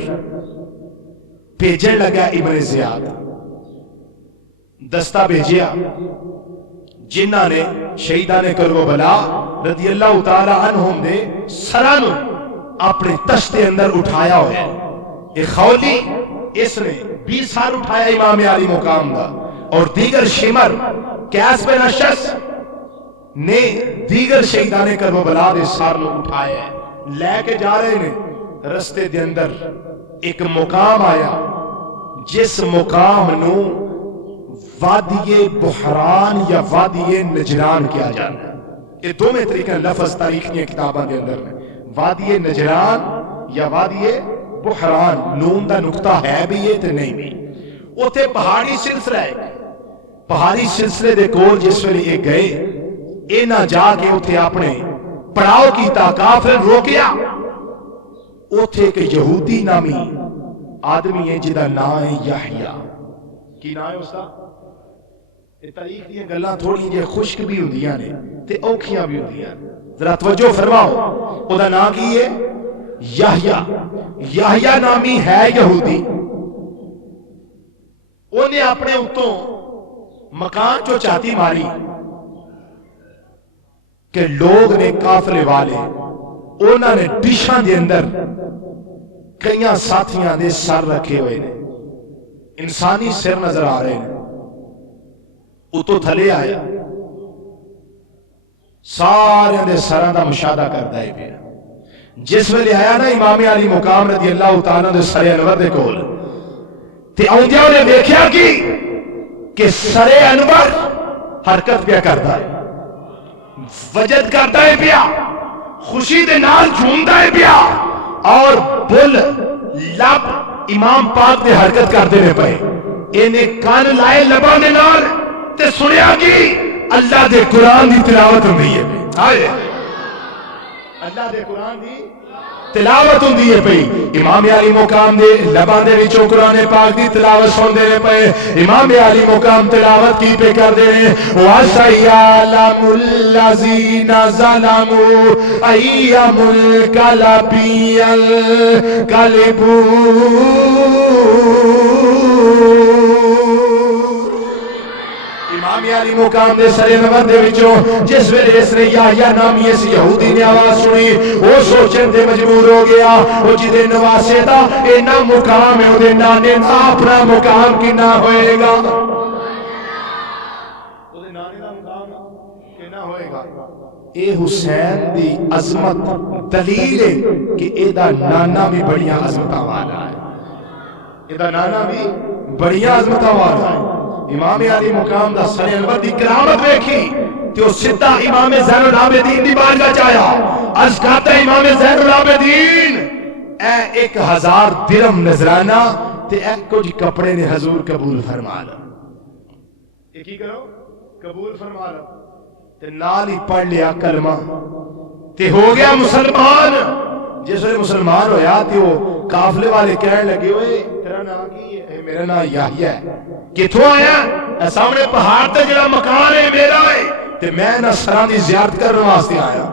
بھیجن لگا ابن زیاد, دستہ بھیجیا جنہاں نے شہیدان کربلا رضی اللہ تعالی عنہم دے سراں نو اپنے تشت دے اندر اٹھایا ہوا ہے. ایک خولی اس نے 20 سال اٹھایا امام علی مقام دا, اور دیگر شمر قیس بن اشعث نے دیگر شہیدان کربلا دے سر نو اٹھایا ہے, لے کے جا رہے نے. رستے دے اندر ایک مقام آیا جس مقام نو وادی بحران یا وادی نجران کیا جانا ہے. یہ دو میں طریقہ لفظ تاریخی کتاباں دے اندر ہے, وادی نجران یا وادی بحران, نون دا نقطہ ہے بھی یہ تے نہیں بھی. اوتھے پہاڑی سلسلہ ہے, پہاڑی سلسلے دے کول جس ویلے یہ گئے اے نہ جا کے اوتھے اپنے پڑاؤ کیتا, کافر روکیا. اوتھے ایک یہودی نامی آدمی ہے جدا نام ہے یحییٰ. کی نام ہے اس کا؟ یہ تاریخ دی گلاں تھوڑی جے خشک بھی ہوندیاں نے تے اوکھیاں بھی ہوندیاں, ذرا توجہ فرماؤ. او دا نام کی ہے یحییٰ. یحییٰ نامی ہے یہودی, انہیں اپنے اتوں مکان جو چاہتی ماری کہ لوگ نے قافلے والے انہوں نے ڈشاں دے اندر کئیاں ساتھیاں دے سر رکھے ہوئے نے, انسانی سر نظر آ رہے ہیں. اتو تھلے آیا, سارے دے سراں دا مشاہدہ کرتا ہے پیا. جس ویلے آیا نا امام علی مقام رضی اللہ تعالیٰ دے سر انور دے کول, تے آؤندیاں نے دیکھیا کہ سر انور حرکت پیا کرتا ہے, وجد کرتا ہے پیا, خوشی دے نال جھومدا ہے پیا, اور بل لب امام پاک دے حرکت کرتے نے پئے. انہیں کان لائے لباں دے نال تے سنیا کی اللہ دے قرآن دی تلاوت ہوندی ہے. آئے اللہ دے قرآن دی تلاوت ہوندی ہے پئی. امام علی مقام دے لباں دے وچوں قرآن پاک دی تلاوت سندے نے پئے. امام علی مقام تلاوت کی پہ کر دے نے, وَسَيَعْلَمُ الَّذِينَ ظَلَمُوا أَيَّ مُنقَلَبٍ يَنقَلِبُونَ. امام علی مقام دے سرے نور دے وچوں جس ویلے اس نے یحییٰ نامی اس یہودی نے آواز سنی وہ سوچن تے مجبور ہو گیا وہ جدے نواسے دا اینا مقام ہے وہ نانے دا اپنا مقام کنا ہوئے گا اے حسین دی عظمت دلیل ہے کہ اے دا نانا بھی بڑیاں عظمتاں والا ہے اے دا نانا بھی بڑیاں عظمتاں والا ہے امام علی مقام دا سر انور دی کرامت دیکھی تے او سیدھا امام زین العابدین دی بارگاہ چایا عرض کرتا ہے امام زین العابدین اے 1000 درہم نذرانہ تے اے کچھ کپڑے نے حضور قبول فرما لو اے کی کرو قبول فرما لو تے نال ہی پڑھ لیا کلمہ تے ہو گیا مسلمان جس ویلے مسلمان ہویا تے وہ قافلے والے کہنے لگے ہوئے تیرا نام کی ہے میرا نام یحییٰ ہے کتھوں آیا اے سامنے پہاڑ تے جڑا مکان ہے میرا ہے تے میں نہ سراں دی زیارت کرنے واسطے آیا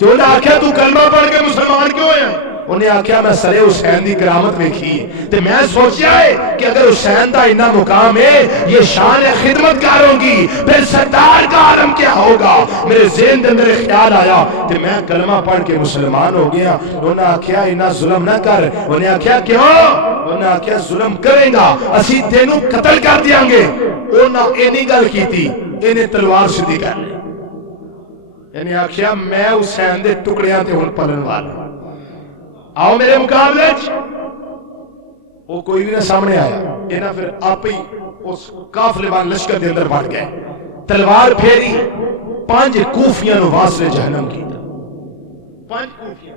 جو نے آکھیا تو کلمہ پڑھ کے مسلمان کیوں ہے انہیں آکھیا میں سرے حسین دی کرامت دیکھی تے میں سوچیا ہے کہ اگر حسین دا اتنا مقام ہے یہ شان خدمت کاروں کی پھر سردار کا عالم کیا ہوگا میرے ذہن دے اندر خیال آیا تے میں کلمہ پڑھ کے مسلمان ہو گیا انہیں آکھیا اتنا ظلم نہ کر انہیں آکھیا کیوں انہیں آکھیا ظلم کریں گا اسی تینوں قتل کر دیاں گے انہیں اینی گل کی تھی انہیں تلوار سیدھی کر لی یعنی آکھیا میں حسین دے ٹکڑیاں تے ہن پلن والا آؤ میرے مقابلے وہ کوئی بھی نہ سامنے آیا یہ نہ پھر آپ ہی اس قافلے وال لشکر دے اندر بڑھ گئے تلوار پھیری 5 کوفیاں نو واصل جہنم کی 5 کوفیاں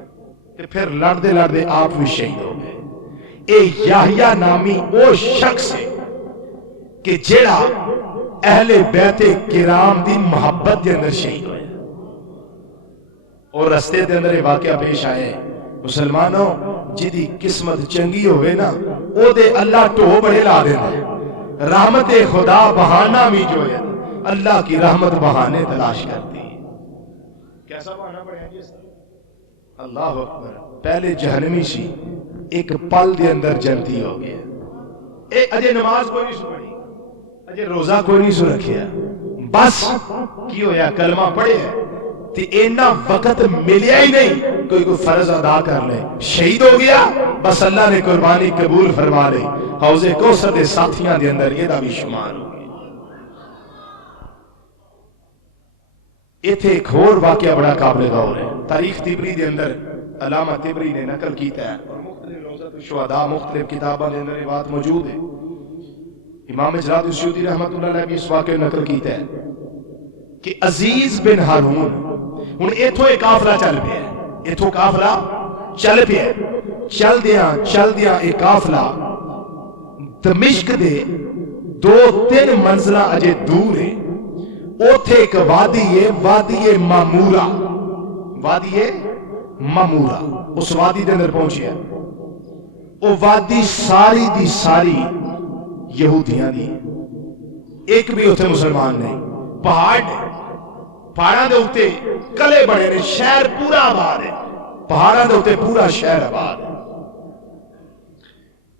تے پھر لڑدے لڑدے آپ بھی شہید ہو گئے اے یحییٰ نامی وہ شخص ہے کہ جیڑا اہل بیت کرام دی محبت دے اندر شہید ہوئے اور رستے دے اندر واقعہ پیش آئے مسلمانوں جدی قسمت چنگی ہوئے نا او دے اللہ ٹو بڑے لا دے رحمت خدا بہانہ بھی جو ہے اللہ کی رحمت بہانے تلاش کرتی ہے کیسا بہانہ پڑے ہیں اللہ اکبر پہلے جہنمی سی ایک پل دے اندر جنتی ہو گیا اجے نماز کوئی نہیں سنی اجے روزہ کوئی نہیں سن رکھیا بس کی ہویا کلمہ پڑھے تے اینا وقت ملیا ہی نہیں کوئی فرض ادا کر لے شہید ہو گیا بس اللہ نے قربانی قبول فرما لے حوض کوثر دے ساتھیاں دے اندر یہ دا بھی شمار ہو گیا ایتھے ایک اور واقعہ بڑا قابل غور ہے تاریخ طبری دے اندر علامہ طبری نے نقل کیتا ہے اور مختلف روضۃ الشہداء مختلف کتاباں دے اندر یہ بات موجود ہے امام جلال السیوطی رحمۃ اللہ علیہ بھی اس واقعے نقل کیتا ہے کہ عزیز بن ہارون ہن ایتھوں ایک قافلہ چل پیا ایتھوں قافلہ چل پیا چل دیاں ایک قافلہ دمشق دے 2-3 منزلہ اجے دور ہے اوتھے ایک وادی ہے وادی مامورہ اس وادی دے اندر پہنچیا او وادی ساری دی ساری یہودیاں دی ایک بھی اتنے مسلمان نہیں پہاڑاں دے اوتے کلے بڑے نے شہر پورا آباد ہے پہاڑاں دے اوتے پورا شہر آباد ہے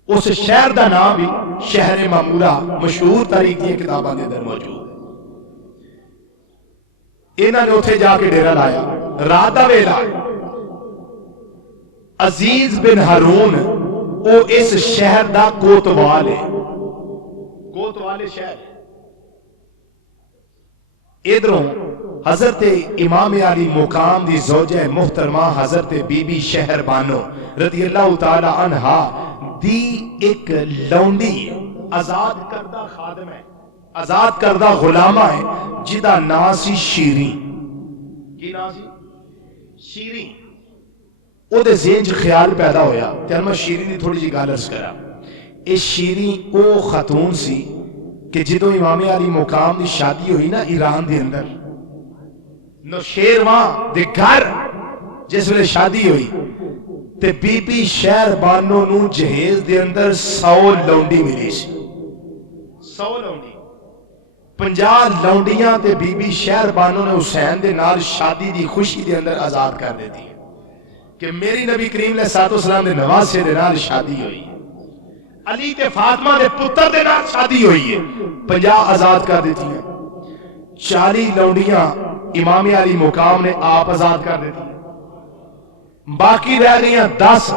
اس شہر دا نام بھی شہر مامورہ مشہور تاریخ دی کتاباں دے اندر موجود ہے انہاں نے اوتھے جا کے ڈیرا لایا رات دا ویلا عزیز بن ہارون او اس شہر دا کوتوال ہے کوتوال شہر ادھروں حضرت امام علی مقام دی زوجہ محترمہ حضرت بی بی شہر بانو رضی اللہ تعالی عنہا دی ایک لونڈی آزاد کردہ خادم ہے آزاد کردہ غلامہ ہے جدا نا سی شیریں کی نا سی شیریں او دے ذہن چ خیال پیدا ہویا تے میں شیریں دی تھوڑی جی گل عرض کرا اے شیریں او خاتون سی کہ جدو امام علی مقام دی شادی ہوئی نا ایران دے اندر نوشیروان دے گھر جس ویلے شادی ہوئی تے بی بی شہر بانو نو جہیز دے اندر 100 لونڈی ملی سی 100 لونڈی 50 لونڈیاں تے بی بی شہر بانو نے حسین دے نال شادی دی خوشی دے اندر آزاد کر دے دی کہ میری نبی کریم علیہ السلام دے نواسے دے نال شادی ہوئی علی تے فاطمہ دے پتر دے نال شادی ہوئی ہے 50 آزاد کر دیتی ہیں 40 لونڈیاں امام علی مقام نے آپ آزاد کر دیتی، باقی رہ گئی 10،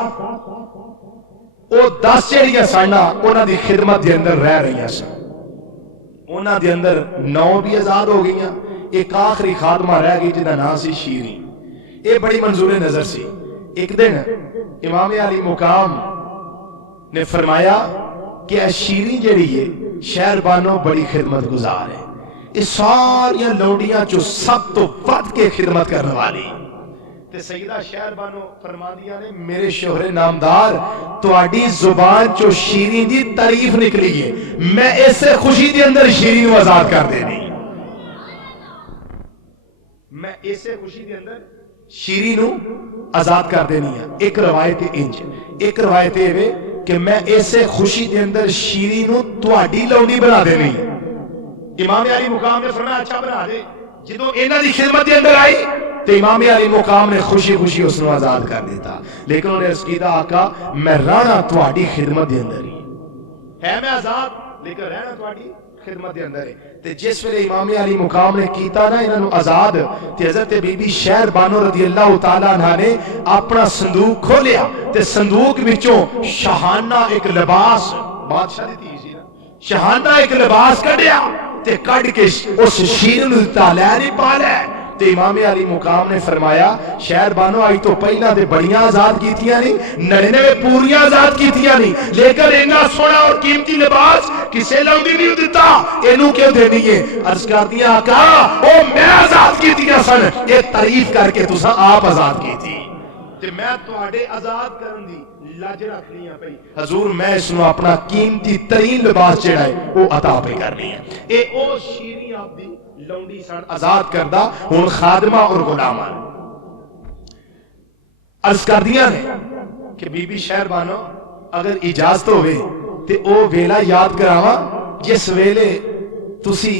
وہ 10 جڑیاں سن انہاں دی خدمت دے اندر رہ رہی سن، انہاں دے اندر 9 بھی آزاد ہو گئیاں، ایک آخری خادمہ رہ گئی جنہاں نام سی شیریں، یہ بڑی منظور نظر سی۔ ایک دن امام علی مقام نے فرمایا کہ اے شیریں جڑی ہے شہر بانو بڑی خدمت گزار ہے، اس ساریاں لونڈیاں جو سب تو ود کے خدمت کرنے والی، تے سیدہ شہر بانو فرماندیاں نے میرے شوہر نامدار تواڈی زبان چو شیریں دی تعریف نکلی ہے، میں اسے خوشی دے اندر شیریں نو آزاد کر دینی، میں اسے خوشی دے اندر شیریں نو آزاد کر دینی ہے۔ ایک روایت انج، ایک روایت ہے کہ میں اسے خوشی دے اندر شیریں نو تواڈی لونڈی بنا دینی ہے۔ امام علی مقام نے فرمایا اچھا بنا دے، جدوں انہاں دی خدمت دے اندر آئی تو امام علی مقام نے خوشی خوشی اس نے آزاد کر دیتا، لیکن انہوں نے عرض کیتا آقا میں رہنا تواڈی خدمت دے اندر ہی ہے، میں آزاد لیکن رہنا تواڈی خدمت دے اندر ہے۔ تے جس ویلے امام علی مقام نے کیتا نا انہاں نو آزاد، تے حضرت بی بی شہر بانو رضی اللہ تعالیٰ عنہ نے اپنا صندوق کھولیا تے صندوق وچوں شاہانہ ایک لباس، بادشاہ دی تھی سی نا، شاہانہ ایک لباس کڈیا تے کڈ کے اس شیریں نو دتا، لے نہیں پا لے۔ تے امام علی مقام نے فرمایا شہر بانو آئی تو پہلا دے بڑیاں آزاد کیتیاں نہیں، 99 پوریاں آزاد کیتیاں نہیں، لیکن اینا سونا اور قیمتی لباس کسے لونڈی نہیں دیتا، اینو کیوں دینی ہے؟ عرض کر دیا آقا او میں آزاد کیتیاں سن، یہ تعریف کر کے تسا آپ آزاد کیتی، تے میں تواڈے آزاد کرن دی لج رکھ رہی ہیں پئی، حضور میں اس نو اپنا قیمتی ترین لباس جڑا ہے وہ عطا پہ کرنی ہے۔ اے او شیریں آپ دی لونڈی سن آزاد کردہ ہن خادمہ اور غلامہ عرض کر دیا نے کہ بی بی شہر بانو اگر اجازت ہوئے تے او ویلا یاد کراواں جس ویلے تسی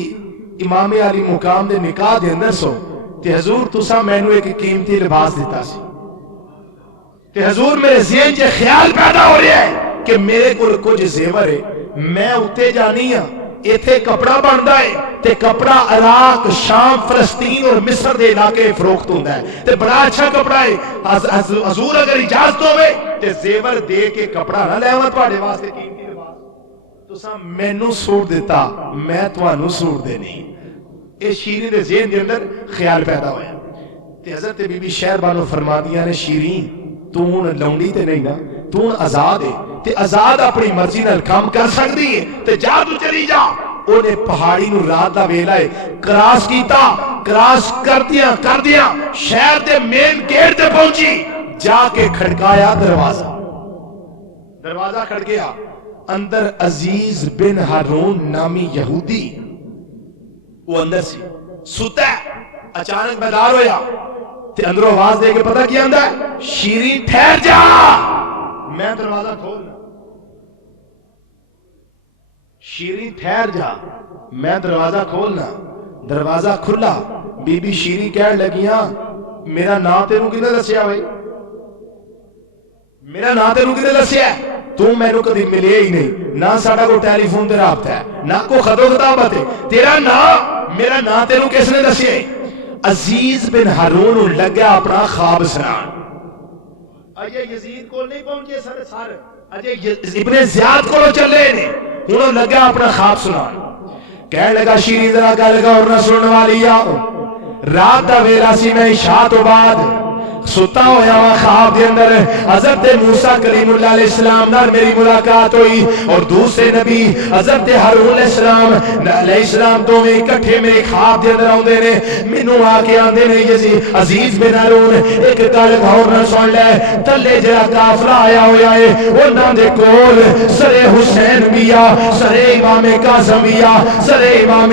امام علی مقام دے نکاح دے اندر سو تے حضور تسا مینوں ایک قیمتی لباس دیتا سی، تے حضور میرے ذہن چ خیال پیدا ہو رہا ہے کہ میرے کول کچھ زیور ہے، میں اتے جانی ہاں، ایتھے کپڑا بندا ہے تے کپڑا عراق، شام، فلسطین اور مصر دے علاقے فروخت ہوندا ہے تے بڑا اچھا کپڑا ہے، حضور اگر اجازت ہوے تے زیور دے کے کپڑا نہ لیواں تواڈے واسطے قیمتی لباس، تساں مینوں سوٹ دیتا میں تانوں سوٹ دینی، اے شیریں دے ذہن دے اندر خیال پیدا ہویا تے حضرت بی بی شہر بانو فرمادیاں نے شیریں تو ہن لونڈی تے نہیں نا، تو ہن آزاد ہے تے آزاد اپنی مرضی نال کام کر سکدی ہے تے جا تو چلی جا۔ اونے پہاڑی نو رات دا ویلا ہے کراس کیتا، کراس کر دیا شہر دے مین گیٹ تے پہنچی، جا کے کھڑکایا دروازہ کھڑکیا، اندر عزیز بن ہارون نامی یہودی وہ اندر سی ستا ہے، اچانک بیدار ہویا تے اندروں آواز دے کے پتہ کیا اندر شیریں ٹھہر جا، میں دروازہ کھولنا، شیریں ٹھہر جا، میں دروازہ کھولنا، دروازہ کھلا، بی بی شیریں کہنے لگیاں میرا نام تینوں کنے دسیا ہوئے، میرا نام تینوں کنے دسیا ہے، تو مینوں کدی ملے ہی نہیں، نہ ساڈا کو ٹیلی فون تے رابطہ ہے، نہ کو خط و خطابت ہے، تیرا نام میرا نام تینوں کس نے دسیا ہے؟ عزیز بن ہارون لگا اپنا خواب سنان، اجے یزید کو نہیں پہنچے سر اجے ابن زیاد کو چلے نے، انہوں لگا اپنا خواب سنان، کہنے لگا شیریں ذرا گل لگا اور نہ سننے والی آؤ، رات دا ویلا سی میں عشاء تو بعد ستا ہویا ہوا خواب دے اندر حضرت موسیٰ کلیم اللہ علیہ السلام نال میری ملاقات ہوئی اور دوسرے نبی حضرت ہارون علیہ السلام دو میں اکٹھے میرے خواب دے اندر آندے نے، مینوں آ کے آندے نے یزید عزیز بن ہارون ایک گل غور نال سن لے، تھلے جڑا قافلہ آیا ہویا ہے انہاں دے کول سر حسین بھی آ، سر امام کاظم بھی آ، سر امام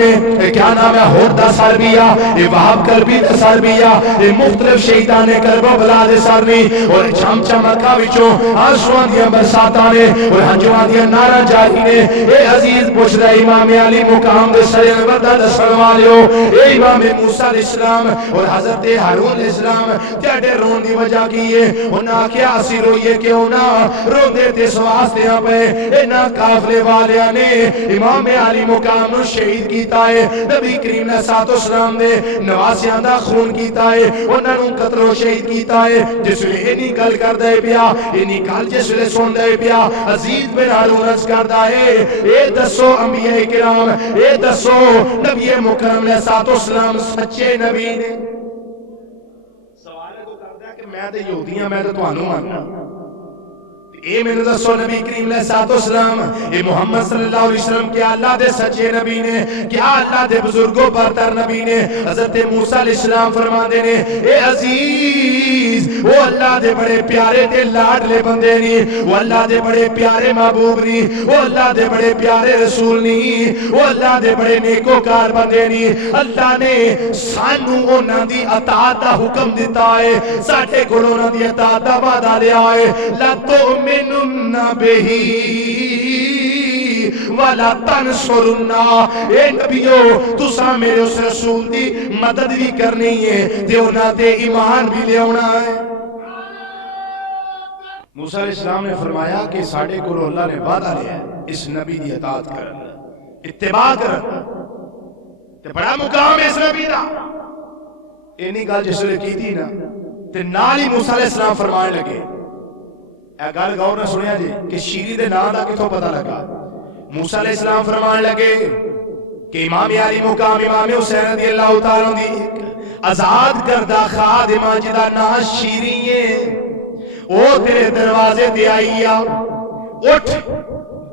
کیا نام ہے ہور دا سر بھی آ، وہاب قلبی دا سر بھی آ، مختلف شہیدان کربلا ببلا دے سر نہیں اور چم چمکا وچوں آنسواں دیاں برساتاں نے اور ہنجواں دیاں نارا جاری نے اے عزیز پوچھدا امام علی مقام دے سر انور دا دسن والیو اے امام موسیٰ علیہ السلام اور حضرت ہارون علیہ السلام تیڑے رون دی وجہ کی ہے انہاں کیا اسی روئیے کیوں نہ رو دے تے سواستے ہاں پہ انہاں کافلے والیاں نے امام علی مقام نو شہید کیتا ہے نبی کریم نے ساتھ اسلام دے نواسیاں دا خون کیتا ہے انہاں نو قتل و شہید کیتا ہے جس لئے انہی گل کر دے پیا انہی گل جس لئے سن دے پیا عزیز بن ہارون عرض کر دائے اے دسو انبیاء کرام اے دسو نبی مکرم نے ساتھ اسلام سچے نبی نے سوال ہے تو کر دیا کہ میں تے یہودیاں میں تے توانوں ماننا اے میں نے دسو نبی کریم علیہ الصلوۃ والسلام اے محمد صلی اللہ علیہ وسلم کیا اللہ دے سچے نبی نے کیا اللہ دے بزرگوں برتر نبی نے حضرت موسیٰ علیہ السلام فرماندے نے اے عزیز وہ اللہ دے بڑے پیارے تے لاڈلے بندے نہیں وہ اللہ دے بڑے پیارے محبوب نہیں وہ اللہ دے بڑے پیارے رسول نہیں وہ اللہ دے بڑے نیکوکار بندے نہیں اللہ نے سانو انہاں دی اطاعت دا حکم دیتا ہے ساڈے کول انہاں دی اطاعت دا وعدہ لیا ہے لا تؤمنن بہی وَلَا تَنْصُرُنَّا اے نبیو تُسا میرے اس رسول دی مدد بھی کرنی ہے تے انہاں تے ایمان بھی لے ہونا ہے موسیٰ علیہ السلام نے فرمایا کہ ساڑھے کو اللہ نے وعدہ لیا ہے اس نبی دی اطاعت کرنا اتباع کرنا تے بڑا مقام ہے اس نبی دا اینی گل جس نے کی تھی نا تے نالی موسیٰ علیہ السلام فرمانے لگے اے گل غور نہ سنیا جی کہ شیری دے نام دا کتوں پتہ لگا موسیٰ علیہ السلام فرمانے لگے کہ امام علی مقام امام حسین رضی اللہ تعالیٰ دی آزاد کردہ خادمہ جدا نا شیری ہے او تیرے دروازے دے آئی اٹھ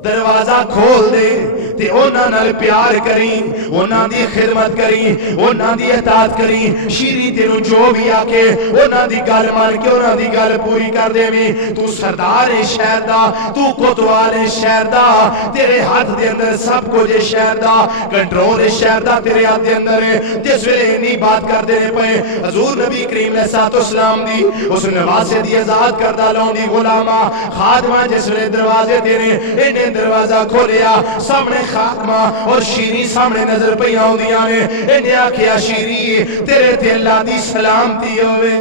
دروازہ کھول دے تے اونا نال پیار کریں اونا دی خدمت کریں اونا دی اطاعت کریں شیری تینو جو بھی آکے اونا دی گل مان کے اونا دی گل پوری کر دے میں تو سردار شہر دا تو کوتوال شہر دا تیرے ہاتھ دے اندر سب کو جے شہر دا کنٹرول شہر دا تیرے ہاتھ دے اندر ہے جس ویلے انہی بات کر دینے پہ حضور نبی کریم علیہ الصلوۃ والسلام دی اس نواسے دی آزاد کردہ لون دی غلامہ خادمہ جس ویلے دروازے دینے انہیں دروازہ کھولیا سامنے خاتمہ اور شیری سامنے نظر پہ آؤں دیا نے انہیں آکھیا شیری تیرے تے اللہ دی سلامتی ہوئے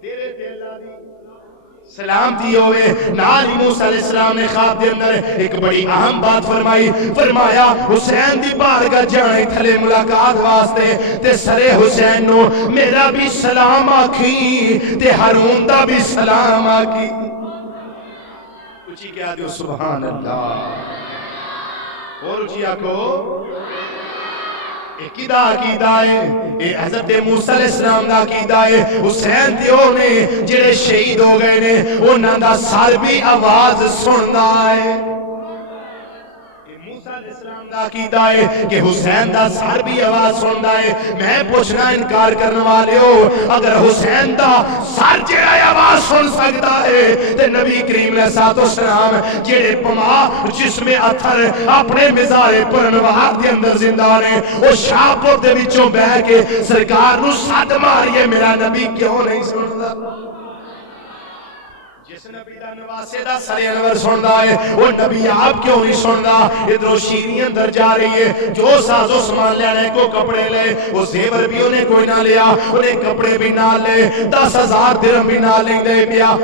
تیرے تے اللہ دی سلامتی ہوئے نالی موسیٰ علیہ السلام نے خواب دے اندر ایک بڑی اہم بات فرمایا حسین دی بارگاہ جانے تھلے ملاقات واسطے تے سرے حسین نو میرا بھی سلام آکھی تے ہارون دا بھی سلام آکھی اچھی کیا دیو سبحان اللہ اور اچھی آکو ایک عقیدہ ہے اے حضرت موسیٰ علیہ السلام دا عقیدہ ہے حسین دیو نے جڑے شہید ہو گئے نے انہاں دا سر بھی آواز سندا ہے موسیٰ علیہ السلام دا عقیدہ ہے کہ حسین دا سر بھی آواز سندا ہے میں پوچھنا انکار کرنے والے ہو اگر حسین دا سر جڑا آواز سن سکتا ہے تے نبی کریم علیہ الصلوۃ والسلام جڑے پما جس میں اتھر اپنے مزار پرنوار دے اندر زندہ نے او شاہپور دے وچوں بہ کے سرکار نو سد ماریے میرا نبی کیوں نہیں سندا جس نبی دا نواسے دا سر انور سندا ہے وہ نبی آپ کیوں نہیں سندا ادھر شیری اندر جا رہی ہے جو ساز و سامان لینے کو کپڑے لے وہ زیور بھی انہیں کوئی نہ لیا انہیں کپڑے بھی نہ لے 10,000 درہم بھی نہ لیں دے پیا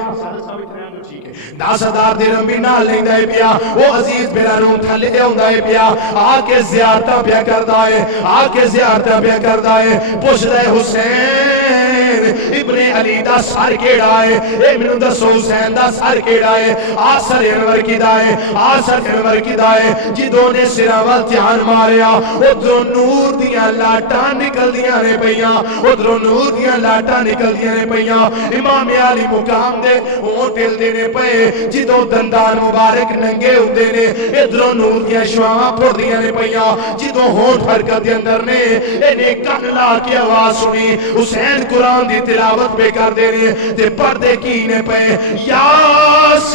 10,000 درہم بھی نہ لیں دے پیا وہ عزیز میرا روم تھلے ہوندہ ہے پیا آکے زیارتہ پیا کردہ ہے آکے زیارتہ پیا کردہ ہے پوچھ دے حسین ابن علی دا سر کیڑا ہے ابن دسو حسین دا سر کیڑا ہے آسر انور کی دائے آسر انور کی دائے جدوں نے سراوال تیان ماریا ادھروں نور دیاں لاٹاں نکل دیاں نے پہیاں ادھروں نور دیاں لاٹاں نکل دیاں نے پہیاں امام علی مقام دے وہ ٹل دینے پہ جدوں دندان مبارک ننگے ہوندے نے ادھروں نور دیاں شواں پھڑ دیاں نے پہیاں جدوں ہونٹ حرکت دے اندر نے انہیں کن لا کی آواز سنی حسین قرآن دی تلاوت پہ کر دینے تے پردے کینے پہ یاسین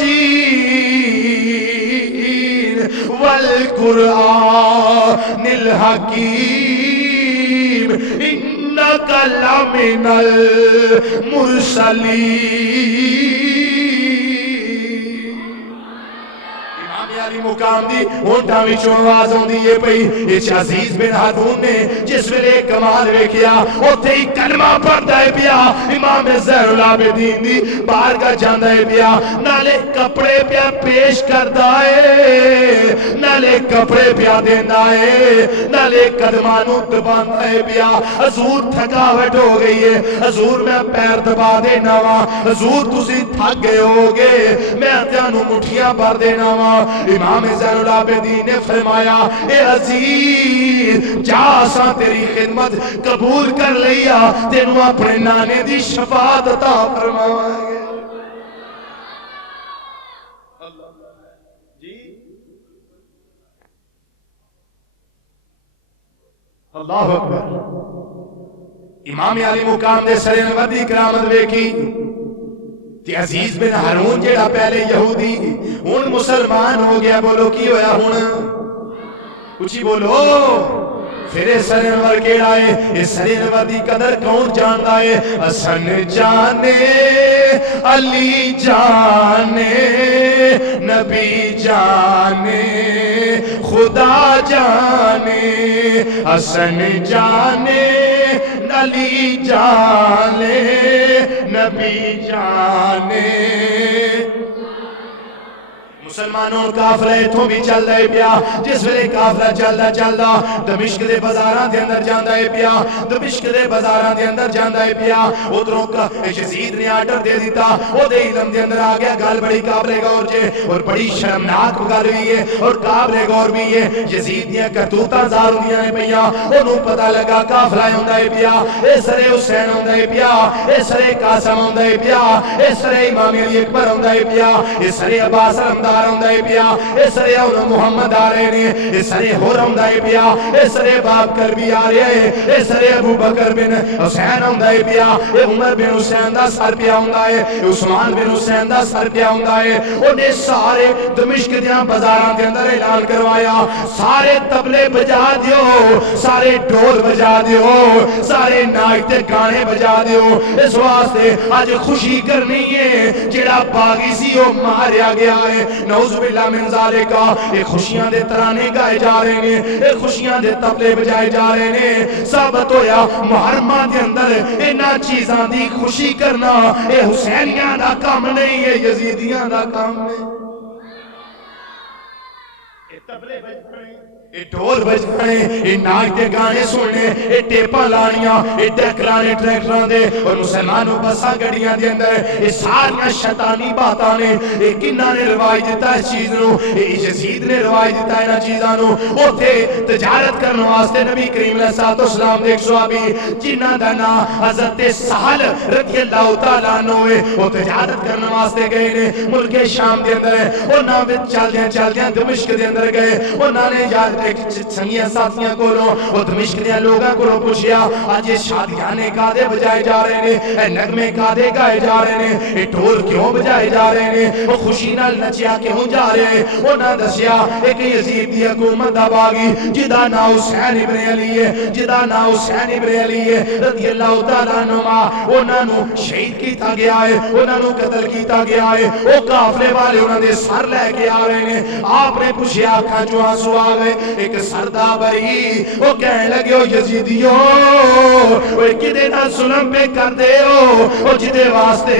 والقرآن الحکیم إنك لمن المرسلين. مقام دی اونٹاں وچوں آواز ہوندی ہے پئی اس عزیز بن ہارون نے جس ویلے کمال ویکھیا اوتھے ہی کلمہ پڑھدا ہے پیا امام زین العابدین دی بارگاہ جاندا ہے پیا نالے کپڑے پیا پیش کردا ہے نالے کپڑے پیا دیندا ہے نالے قدماں نوں دباندا ہے پیا حضور تھکاوٹ ہو گئی ہے حضور میں پیر دبا دینا وا حضور تسی تھک گئے ہوگے میں تانوں مٹھیاں بھر دینا وا امام زین العابدین نے فرمایا اے عزیز جا سا تیری خدمت قبول کر لیا تینوں اپنے نانے دی شفاعت عطا فرمائیں گے. اللہ اکبر. امام علی مقام دے سر انور دی کرامت ویکھی تے عزیز بن ہارون جیڑا پہلے یہودی ہن مسلمان ہو گیا. بولو کی ہویا ہن اچھی بولو پھر سر انور کیڑا ہے اس سر انور دی قدر کون جاندا ہے حسن جانے علی جانے نبی جانے خدا جانے حسن جانے علی جانے نبی جانے. مسلمانوں قافلہ اتھوں بھی چل رہے پیا جس ویلے قافلہ چلدا دمشق دے بازاراں دے اندر جاندا ہے پیا دمشق دے بازاراں دے اندر جاندا ہے پیا ادھروں کا یزید نے آرڈر دے دیتا او دے علم دے اندر آ گیا گل بڑی قابل غور جے اور بڑی شرمناک گل ہوئی ہے اور قابل غور بھی ہے. یزید دیاں کرتوتاں ظاہر ہوندیاں نے پیاں اونوں پتہ لگا قافلہ ہوندا ہے پیا اے سرے حسین ہوندا ہے پیا اے سرے قاسم ہوندا ہے پیا اے سرے امام علی اکبر ہوندا ہے پیا اے سرے عباس علمدار ہوندا ہے پیا اے سرے محمد آ رہے نے اے سرے ہور ہوندا ہے پیا اے سرے باب کر بھی آ رہے ہیں اے سرے ابو بکر بن حسین ہوندا ہے پیا اے عمر بن حسین دا سر پیا ہوندا ہے اے عثمان بن حسین دا سر پیا ہوندا ہے. اونے سارے دمشق دیاں بازاراں دے اندر اعلان کروایا سارے طبلے بجا دیو سارے ڈھول بجا دیو سارے ناچ تے گانے بجا دیو اس واسطے اج خوشی کرنی ہے جڑا باغی سی او ماریا گیا ہے. نعوذ باللہ من ذالک. اے خوشیاں دے ترانے گائے جا رہے ہیں اے خوشیاں دے طبلے بجائے جا رہے ہیں. ثابت ہویا محرمہ دے اندر انہاں چیزاں دی خوشی کرنا اے حسینیاں دا کام نہیں ہے یزیدیاں دا کام نہیں. اے طبلے بج پڑے اے ڈھول بج پڑے اے ناچ دے گانے سننے اے ٹیپاں لانیاں اے ڈیک لانے ٹریکٹراں دے اور مسلمانوں بساں گڈیاں دے اندر اے ساریاں شیطانی باتاں نے اے کنہاں نے رواج دیتا اس چیز نو اے یزید نے رواج دیتا انہاں چیزاں نو. اوتھے تجارت کرنے واسطے نبی کریم علیہ الصلوۃ والسلام دے ایک صحابی جنہاں دا نام حضرت سہل رضی اللہ تعالی عنہ ہے او تجارت کرنے واسطے گئے نے ملک شام دے اندر انہاں وچ چلدیاں دمشق دے اندر گئے انہاں نے یاد سنگیاں ساتھیاں کولوں وہ دمشق دیاں لوگاں کولوں پوچھیا اج یہ شادیاں نے کادے بجائے جا رہے نے اے نغمے کادے گائے جا رہے نے اے ڈھول کیوں بجائے جا رہے نے وہ خوشی نال نچیا کیوں جا رہے ہیں. انہاں دسیا ایک یزید دی حکومت دا باغی جدا نام حسین ابن علی ہے جدا نام حسین ابن علی ہے رضی اللہ تعالی عنہما انہاں نو شہید کیتا گیا ہے انہاں نو قتل کیتا گیا ہے. او قافلے والے انہاں دے سر لے کے آ رہے نے آپ نے پوچھیا اکھاں چوں آنسو آ گئے ایک سردا بری وہ کہنے لگے ہو یزیدیو وہ کدے نہ ظلم پہ کر دے ہو وہ جدے واسطے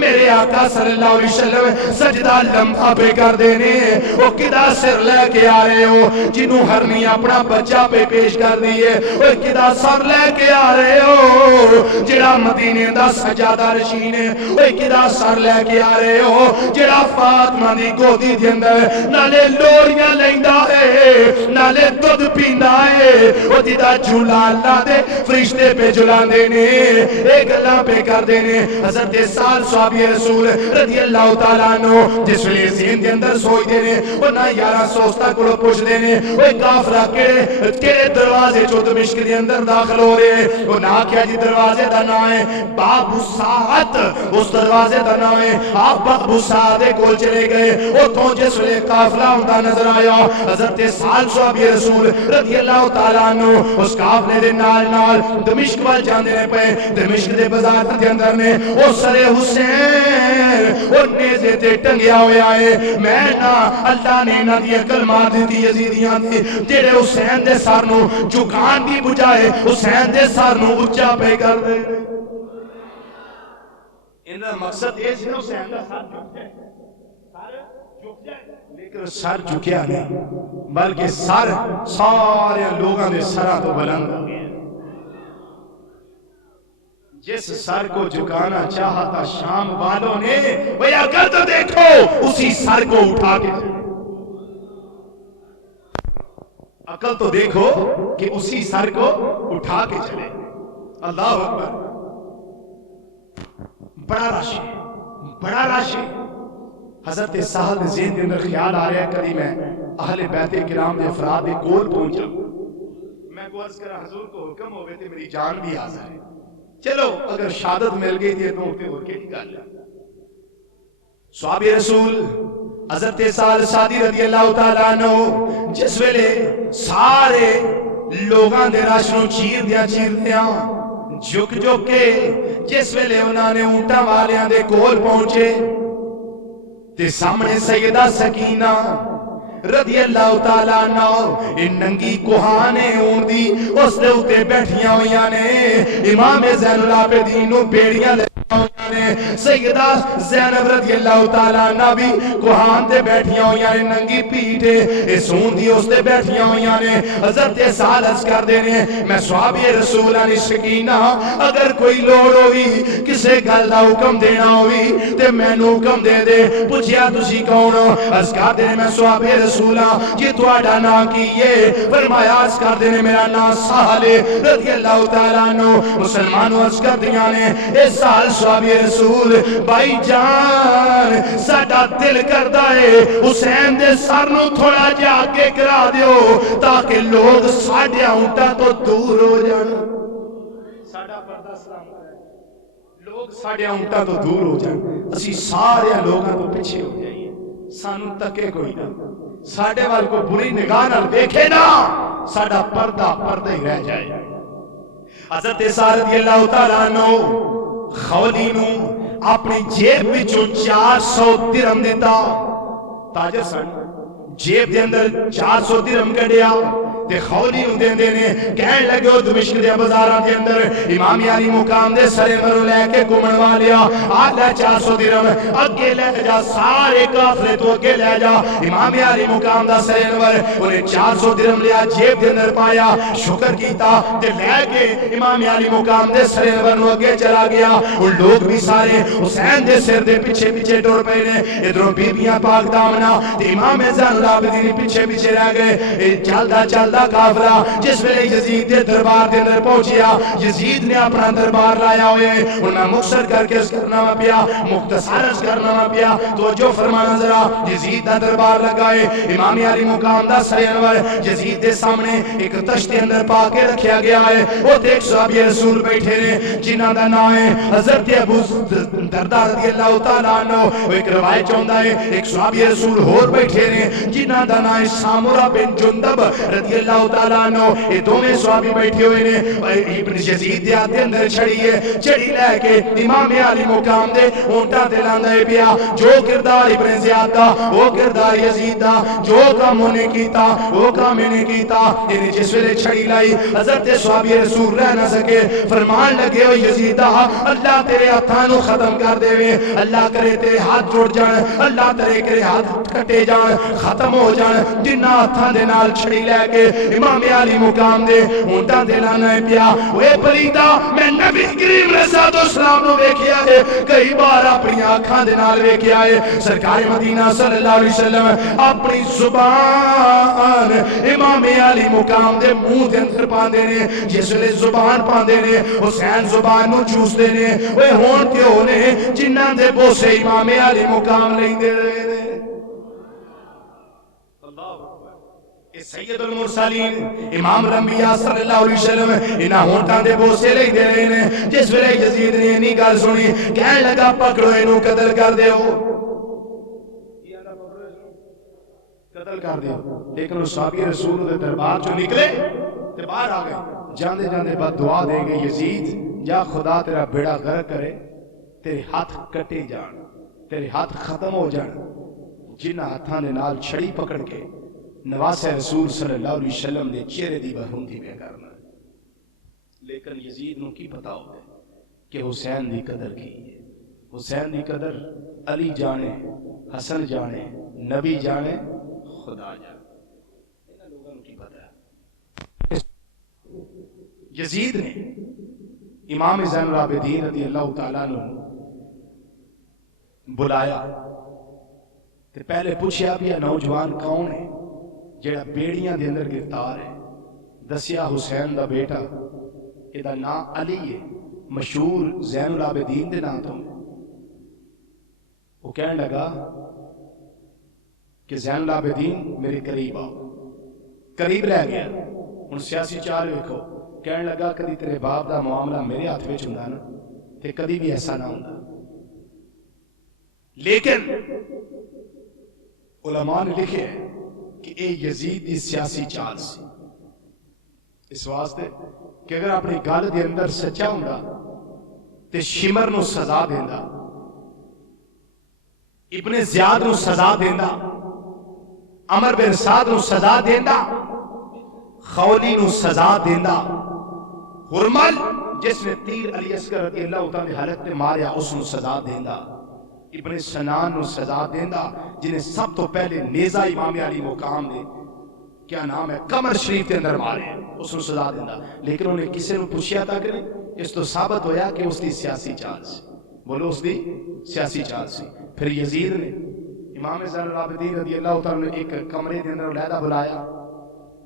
میرے آقا صلی اللہ علیہ وسلم سجدہ لمبا پہ کر دینے وہ کدا سر لے کے آ رہے ہو جنہوں ہرنی اپنا بچہ پہ پیش کر دیئے وہ کدا سر لے کے آ رہے ہو جڑا مدینے دا سجادہ رشین ہے وہ کدا سر لے کے آ رہے ہو جڑا فاطمہ دی گودی دے اندر نالے لوریاں لیندا ہے نالے دودھ پیندا ہے وہ جدا جھولا اللہ دے فرشتے پہ جھولان دینے ایک اللہ پہ کر دینے. حضرت سال صحابی رسول رضی اللہ تعالیٰ عنہ جس ویلے زین دے اندر سوئی دینے وہ نہ 1100 کو پوچھ دینے وہ کافرہ کیڑے دروازے جو دمشق دے اندر داخل ہو رہے وہ نہ کیا جی دروازے دا نام ہے باب ساعت اس دروازے دا نام ہے. آپ باب ساعت کول چلے گئے وہ تو جس ویلے قافلہ ہوندا نظر آیا حضرت سال صحابی رسول رضی اللہ تعالیٰ عنہ اس قافلے دے نال نال دمشق وال جاندے نے پے دمشق دے بازار دے اندر نے او سر حسین او نیزے تے ٹنگیا ہویا ہے میں نا اللہ نے انہاں دی عقل مار دتی یزیدیاں دی جڑے حسین دے سر نو جھکان دی بجائے حسین دے سر نو اونچا پہ کر دے انہاں مقصد یہ سی حسین دا سر جھک جائے جھک جائے لیکن سر جھکیا نہیں بلکہ سر سارے لوگوں نے سرا تو بلند ہو گئے جس سر کو جھکانا چاہا تھا شام والوں نے وہ اگر تو دیکھو اسی سر کو اٹھا کے عقل تو دیکھو کہ اسی سر کو اٹھا کے چلے اللہ اکبر بڑا راشی حضرت سہل زید کے اندر خیال آ رہا ہے کبھی میں اہل بیت کرام دے افراد دے کول پہنچا میں کو عرض کرا حضور کو حکم ہوئے تھے میری جان بھی حاضر ہے چلو اگر شہادت مل گئی تھی تو ہوتے اور کے نکال جا صحابی رسول حضرت سہل سعدی رضی اللہ تعالیٰ عنہ جس ویلے سارے لوگاں دے راشنوں چیر دیاں جھک کے جس ویلے انہوں نے اونٹاں والیاں دے کول پہنچے تے سامنے سیدہ سکینہ رضی اللہ تعالیٰ عنہ ان ننگی کوہانے اون دی اس دے اتے بیٹھیاں ہویاں نے امام زین العابدین نو بیڑیاں لے سیدہ زینب رضی اللہ تعالیٰ عنہ بھی کوہان دے بیٹھیاں ہویاں نے ننگی پیٹھے اس اون دی اس دے بیٹھیاں ہویاں نے حضرت سالس کر دینے میں صحابی رسول عنی سکینہ اگر کوئی لوڑ ہوئی کسے گل دا حکم دینا ہوئی تے میں نو حکم دے دے پوچھیا تسی کون اس کر دینے میں صحابی رسولہ جی تواڈا نا کیے فرمایا اس کر دینے میرا نا سہل رضی اللہ تعالیٰ عنہ مسلمانوں اس کر دیاں نے اس سال صحابی رسول بھائی جان ساڈا دل کردا ہے حسین دے سر نو تھوڑا جا کے کرا دیو تاکہ لوگ ساڈے اونٹاں تو دور ہو جان ساڈا پردہ سلام لوگ ساڈے اونٹاں تو دور ہو جان اسی سارے لوگاں تو پیچھے ہو جائیں سانو تکے کوئی نہ ساڈے وال کو بری نگاہ نال دیکھے نا ساڈا پردہ ہی رہ جائے حضرت سعد رضی اللہ تعالیٰ عنہ خولی نو اپنی جیب وچوں 400 درہم دیتا تاجر سن جیب دے اندر 400 درہم کڈیا تے خولی نو دین دینے کہن لگے ہو دمشق دے بازاراں دے اندر امام علی مقام دے سرے مرو لے کے گھومن والیا آلہ 400 درہم اگے لے جا سارے کافلے تو اگے لے جا امام علی مقام دا سرے نور انہیں 400 درہم لیا جیب دے اندر پایا شکر کیتا تے لے کے امام علی مقام دے سرے نور نو اگے چلا گیا ان لوگ بھی سارے حسین دے سر دے پیچھے پیچھے ٹور پے نے ادھروں بیبیاں پاک دامنا تے امام زین العابدین پیچھے پیچھے رہ گئے چلدا قافلہ جس ویلے یزید دے دربار دے اندر پہنچیا یزید نے اپنا دربار لایا ہوئے انہاں مختصر کر کے اس کرنا پیا مختصر اس کرنا پیا تو جو فرمانا ذرا یزید دا دربار لگائے امام علی مقام دا سر انور یزید دے سامنے ایک تشت اندر پا کے رکھیا گیا ہے وہ ایک صحابی رسول بیٹھے نے جنہاں دا نام ہے حضرت ابو درداء رضی اللہ تعالیٰ عنہ وہ ایک روایت چاہتا ہے ایک صحابی رسول اور بیٹھے نے جنہاں دا نام ہے سامورہ بن جندب رضی اللہ تعالیٰ عنہ یہ دونوں صحابی بیٹھے ہوئے نے ابن یزید دے ہاتھ اندر چھڑی لے کے امام علی مقام دے اونٹا دے لاندا ہے پیا جو کردار ابن زیاد دا وہ کردار یزید دا جو کام انہیں کیتا وہ کام انہیں کیتا انہیں جس ویلے چھڑی لائی حضرت صحابی رسول رہ نہ سکے فرمان لگے ہو یزید دا اللہ تیرے ہاتھانو ختم کر دے وے اللہ کرے تیرے ہاتھ جوڑ جان اللہ تیرے ہاتھ کٹے جان ختم ہو جان جنہ ہاتھاں دے نال چھڑی لے کے امام علی مقام دے اونٹاں دے لانا ہے پیا وہ پلیدہ میں نبی کریم علیہ السلام نو ویکھیا ہے کئی بار اپنی آنکھاں دے نال ویکھیا ہے سرکار مدینہ صلی اللہ علیہ وسلم اپنی زبان امام علی مقام دے منہ دے اندر پاندے نے جس ویلے زبان پاندے نے حسین زبان نو چوس دے نے وہ ہون تے ہونے جنہاں دے بوسے امام علی مقام لیں دے رہے نے سید المرسلین امام الانبیاء صلی اللہ علیہ وسلم انہاں ہونٹاں دے بوسے لے دے رہے نے جس ویلے یزید نے نہیں گل سنی کہنے لگا پکڑو اینو قتل کر دیو قتل کر دیا، لیکن وہ صحابی رسول دے دربار چوں نکلے تے باہر آ گئے، جاندے جاندے بد دعا دے گئے، یزید جا خدا تیرا بیڑا غرق کرے، تیرے ہاتھ کٹے جان، تیرے ہاتھ ختم ہو جان، جنہ ہاتھاں دے نال چھڑی پکڑ کے نواسے رسول صلی اللہ علیہ وسلم دے چہرے دی بہروندی میں کرنا۔ لیکن یزید نو کی پتا ہو گئے کہ حسین دی قدر کی ہے، حسین دی قدر علی جانے، حسن جانے، نبی جانے، خدا جانے، انہاں لوگوں کو کی پتا ہے۔ یزید نے امام زین العابدین رضی اللہ تعالیٰ عنہ بلایا تے پہلے پوچھیا بھی یہ نوجوان کون ہے جڑا بیڑیاں دے اندر گرفتار ہے؟ دسیا حسین دا بیٹا، یہ دا نام علی ہے، مشہور زین العابدین دے نام تو۔ وہ کہنے لگا کہ زین العابدین میرے قریب آؤ، قریب رہ گیا۔ ان سیاسی چال ویکھو، کہنے لگا کدی تیرے باپ دا معاملہ میرے ہاتھ وچ ہوندا نا تے کدی بھی ایسا نہ ہوندا۔ لیکن علماء نے لکھے ہے کہ اے یزید دی سیاسی چال سی، اس واسطے کہ اگر اپنی گل دے اندر سچا ہوندا تے شمر نو سزا دیندا، ابن زیاد نو سزا دیندا، عمر بن سعد نو سزا دیندا، خولی نو سزا دیندا، ہرمل جس نے تیر علی اصغر رضی اللہ تعالی حالت تے ماریا اس نو سزا دیندا، ابن سنان نو سزا دیندا جنہیں سب تو پہلے نیزہ امام علی مقام نے کیا نام ہے قمر شریف کے اندر مارے، اس نو سزا دیندا۔ لیکن انہیں کسے نو پوچھیا تھا کہ نہیں، اس تو ثابت ہویا کہ اس دی سیاسی چال سی، بولو اس دی سیاسی چال سی۔ پھر یزید نے امام زین العابدین رضی اللہ تعالیٰ نے ایک کمرے کے اندر علیحدہ بلایا،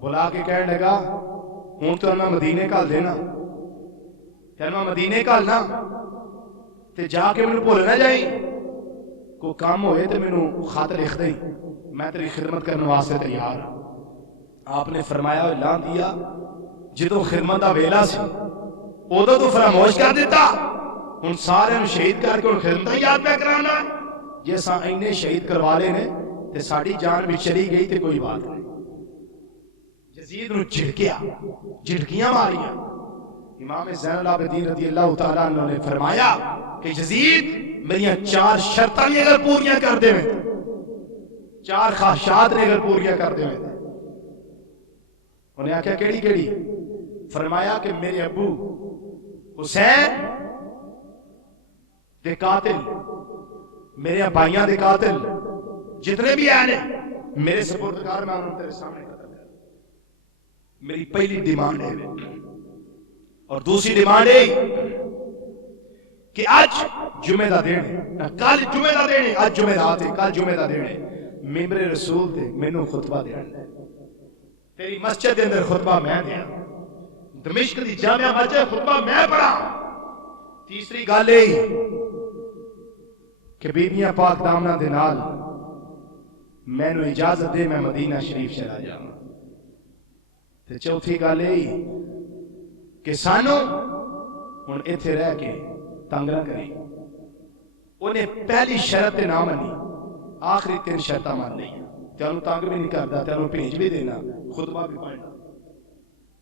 بلا کے کہنے لگا ہوں تو میں مدینے کال دینا، میں مدینے کال نا تے جا کے مینوں بھول نہ جائیں، کو کام ہوئے تے مینوں خط لکھ دیں، میں تیری خدمت کرنے واسطے تیار ہوں۔ آپ نے فرمایا اعلان دیا جدوں خدمت دا ویلا سی ادوں تو فراموش کر دیتا، ہن سارے نوں شہید کر کے ہن خدمت یاد پہ کرانا، جے سا اینے شہید کروا لے نے تے ساڈی جان بھی چلی گئی تے کوئی بات نہیں۔ یزید نوں جھڑکیا، جھڑکیاں ماریاں۔ امام زین العابدین رضی اللہ تعالیٰ عنہ نے فرمایا کہ یزید میریاں 4 شرطاں اگر پوریاں کر دے میں، 4 خواہشات نے اگر پوریاں کر دے میں، انہیں آکھیا کیڑی کیڑی؟ فرمایا کہ میرے ابو حسین دے قاتل، میرے بھائیاں دے قاتل جتنے بھی آنے میرے سپردگار میں انہوں تیرے سامنے قتل کر۔ میری پہلی ڈیمانڈ ہے اور دوسری ڈیمانڈ ہے کہ آج جمعہ دا دن ہے، کل جمعہ دا دن ہے، آج جمعہ رات ہے، کل جمعہ دا دن ہے، ممبر رسول تے مینوں خطبہ دینا ہے، تیری مسجد کے اندر خطبہ میں دیا، دمشق دی جامعہ مسجد خطبہ میں پڑھا۔ تیسری گل ہے کہ بیبیاں پاک دامناں دے نال مینوں اجازت دے میں مدینہ شریف چلا جاواں۔ تے چوتھی گل ہے کہ سانو ہن ایتھے رہ کے تنگ نہ کری۔ انہیں پہلی شرط نہ منی، آخری 3 شرطاں مان لئی، تینوں تنگ بھی نہیں کردا، تینوں بھیج بھی دینا، خطبہ بھی پڑھنا۔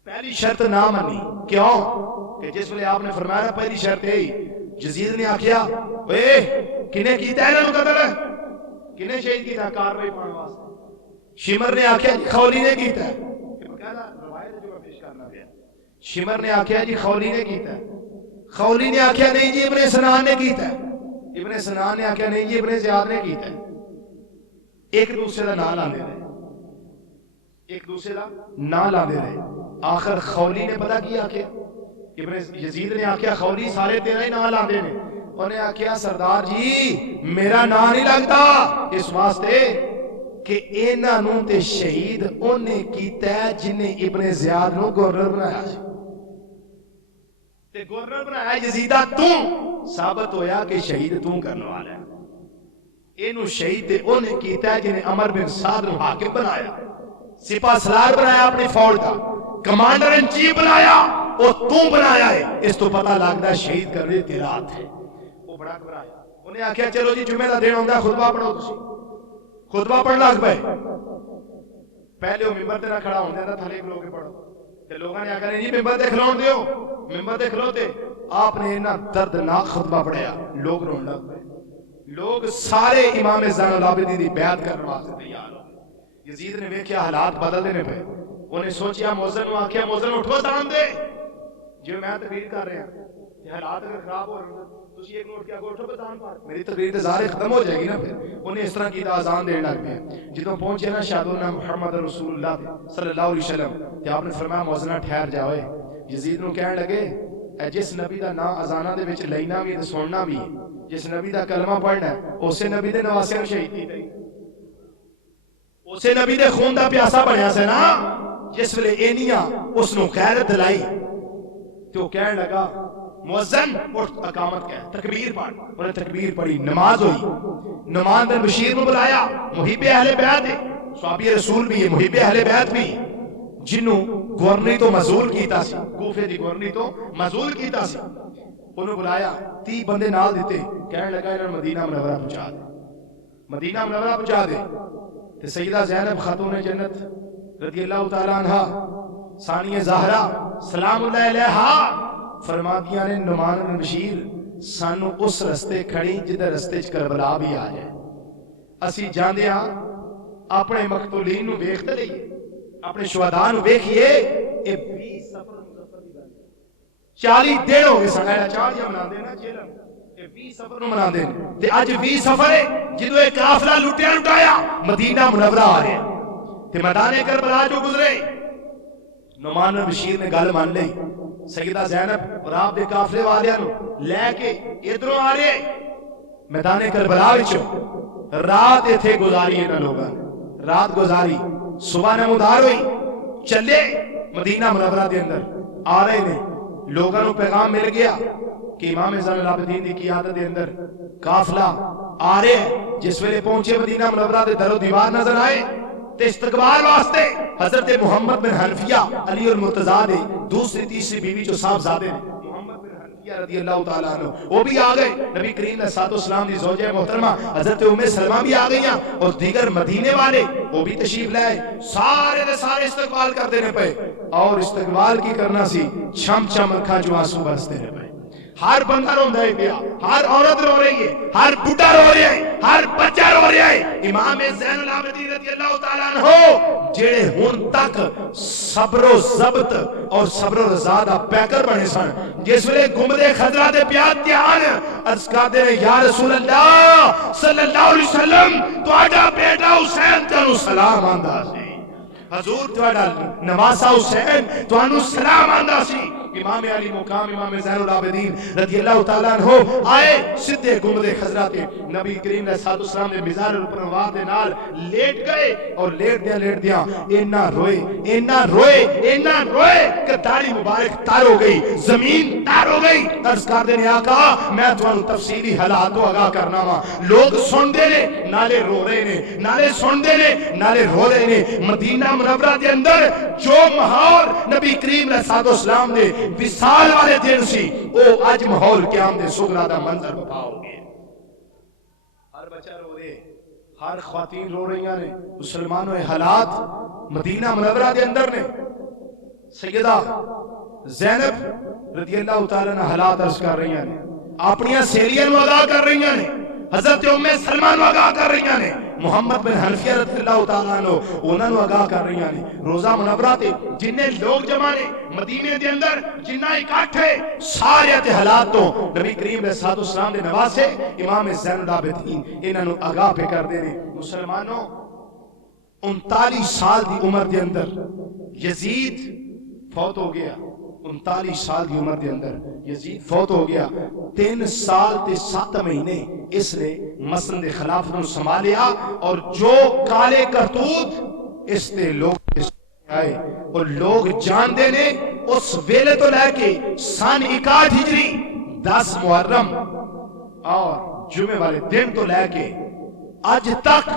پہلی شرط نہ منی، کیوں کہ جس ویلے آپ نے فرمایا نا پہلی شرط ہے، یزید نے آکھیا اے کنے کیتا ہے انہوں قتل، کنے شہید کیتا کاروائی پانے واسطے؟ شمر نے آکھیا جی خولی نے کیتا ہے، روایت جو میں پیش کرنا پیا، شمر نے آکھیا جی خولی نے کیتا ہے، خولی نے آکھیا نہیں جی ابن سنان نے کیتا ہے، ابن سنان نے آکھیا نہیں جی ابن زیاد نے کیتا ہے۔ ایک دوسرے دا نام لاندے رہے، ایک دوسرے دا نام لاندے رہے۔ آخر خولی نے پتہ کیا آکھیا، ابن یزید نے آکھیا خولی سارے تیرا ہی نام لاندے نے، انہیں آکھیا سردار جی میرا نام نہیں لگتا، اس واسطے کہ انہاں نوں تے شہید انہیں کیتا ہے جنہیں ابن زیاد نوں گورنر بنایا سی، تے گورنر بنایا یزیدہ تو ثابت ہویا کہ شہید تو کرنے والا ہے۔ اینو شہید تے انہیں کیتا ہے جنہیں عمر بن سعد نوں حاکم بنایا، سپاہ سالار بنایا اپنی فوج کا، کمانڈر ان چیف بنایا، وہ تو بنایا ہے، اس تو پتہ لگتا ہے شہید کرنے تیرا ہاتھ ہے۔ وہ بڑا گھبرایا، انہیں آکھیا چلو جی جمعہ دا دن ہوندا خطبہ پڑھو تسی، خطبہ پڑھ لگ پئے، پہلے وہ ممبر تے نہ کھڑا ہوندے نا تھلے کھلو کے پڑھو تے لوگاں نے آکھیا جی ممبر تے کھلون دیو ممبر تے کھلوتے آپ نے اتنا دردناک خطبہ پڑھیا لوگ رون لگ پے لوگ سارے امام زین العابدین دی بیعت کرنے واسطے تیار ہو گئے یزید نے ویکھیا حالات بدلدے نے پے انہیں سوچیا موذن نو آکھیا موذن اٹھو اذان دے جو میں تقریر کر رہا تے حالات اگر خراب ہو رہے تسی ایک نوٹ کیا اٹھو اذان پڑھ میری تقریر تے ظاہر ختم ہو جائے گی نا پھر انہیں اس طرح کیتا اذان دین لگ پیا جدوں پہنچے نا شہادت اللہ محمد رسول اللہ صلی اللہ علیہ وسلم تے آپ نے فرمایا موذن ٹھہر جاؤ یزید نو کہن لگے اے جس نبی دا نام اذاناں دے وچ لینا بھی تے سننا بھی جس نبی دا کلمہ پڑھنا ہے اسے نبی دے نواسے شہید کیتا اسے نبی دے خون دا پیاسا بنیا سے نا جس ویلے اینیاں اس نو غیرت دلائی تو کہنے لگا مؤذن اٹھ اقامت کہہ تکبیر پڑھ انہیں تکبیر پڑھی نماز ہوئی نعمان بن بشیر کو بلایا محب اہل بیت ہے صحابی رسول بھی ہے محب اہل بیت بھی جنوں گورنری تو مزول کیتا سی کوفے دی گورنری تو مزول کیتا سی انہوں بلایا 30 بندے نال دیتے کہنے لگا انہوں مدینہ منورہ پہنچا دے مدینہ منورہ پہنچا دے تے سیدہ زینب خاتون جنت رضی اللہ تعالیٰ عنہ ثانیہ زہرا سلام اللہ علیہا فرماتیاں نے نعمان بن بشیر سانو اس رستے کھڑی جدھر رستے چ کربلا بھی آ جائے اسی جاندے ہاں اپنے مقتولین نو ویکھتے لئیے اپنے شہداء نو ویکھیے اے 20 سفر مظفر دی گل 40 دن ہو گئے سنگا 40 منا دینا جیلن اے 20 سفر نو منا دین تے اج 20 سفر ہے جدوں ایک قافلہ لٹیا لٹایا مدینہ منورہ آ رہے تے میدان کربلا جو گزرے نعمان بن بشیر نے گل مان لئی سیدہ زینب اور آپ دے قافلے والیاں نو لے کے ادھروں آ رہے میدان کربلا وچوں رات ایتھے گزاری انہاں لوگاں رات گزاری صبح نمودار ہوئی چلے مدینہ منورہ دے اندر آ رہے نے لوگاں نو پیغام مل گیا کہ امام زین العابدین دی قیادت دے اندر قافلہ آ رہے جس ویلے پہنچے مدینہ منورہ دے در و دیوار نظر آئے تے استقبال واسطے حضرت محمد بن حنفیہ علی المرتضیٰ دے دوسری تیسری بیوی جو صاحبزادے محمد بن حنفیہ رضی اللہ تعالیٰ عنہ وہ بھی آ گئے نبی کریم علیہ السلام دی زوجہ محترمہ حضرت ام سلمہ بھی آ گئیاں اور دیگر مدینے والے وہ بھی تشریف لائے سارے دے سارے استقبال کر دینے پہ اور استقبال کی کرنا سی چھم چھم اکھاں جو آنسو برستے رہے پہ ہر بندہ روندا ہے پیا ہر عورت رو رہی ہے ہر بڈھا رو رہا ہے ہر بچہ رو رہا ہے امام زین العابدین رضی اللہ تعالیٰ عنہ جڑے ہن تک صبر و ضبط اور صبر و رضا دا پیکر بنے سن جس ویلے گنبد خضرا دے پیا دھیان عرض کردے نے یا رسول اللہ صلی اللہ علیہ وسلم تہاڈا بیٹا حسین تانوں سلام آندا سی حضور تہاڈا نواسا حسین تانوں سلام آندا سی امام علی مقام امام زین العابدین رضی اللہ تعالیٰ عنہ آئے سدھے گنبد خضرا تے نبی کریم علیہ السلام نے مزار الپرواہ دے نال لیٹ گئے اور لیٹ دیاں اینا روئے کہ داڑھی مبارک تار ہو گئی زمین تار ہو گئی عرض کر دینے آقا میں تمہیں تفصیلی حالات تو آگاہ کرنا وا لوگ سن دے نے نالے رو رہے نے نالے سن دے نے نالے رو رہے نے مدینہ منورہ دے اندر جو ماحول نبی کریم علیہ السلام نے وصال والے دن سی او اج ماحول قیامت صغریٰ دا منظر پاؤ گے ہر بچہ رو رہے ہر خواتین رو رہی ہیں مسلمانوں حالات مدینہ منورہ دے اندر نے سیدہ زینب رضی اللہ تعالیٰ نے حالات عرض کر رہی ہیں اپنی سہیلیاں نو آگاہ کر رہی ہیں حضرت ام سلمہ نو آگاہ کر رہی ہیں محمد بن حنفیہ رضی اللہ تعالیٰ عنہ انہاں نو آگاہ کر رہی ہیں روزہ منورہ تے جننے لوگ جمع نے مدینے دے اندر جنہ اکٹھے سارے تے حالات تو نبی کریم علیہ السلام دے نواسے امام زین العابدین انہاں نو آگاہ پہ کر دے نے مسلمانوں 39 سال دی عمر دے اندر یزید فوت ہو گیا 39 سال دی عمر دے اندر یزید فوت ہو گیا 3 سال تے 7 مہینے اس نے مسند خلافت نو سنبھالیا اور جو کالے کرتوت اس تے لوگ آئے اور لوگ جان دے نے اس ویلے تو لے کے سن 61 ہجری 10 محرم اور جمعے والے دن تو لے کے آج تک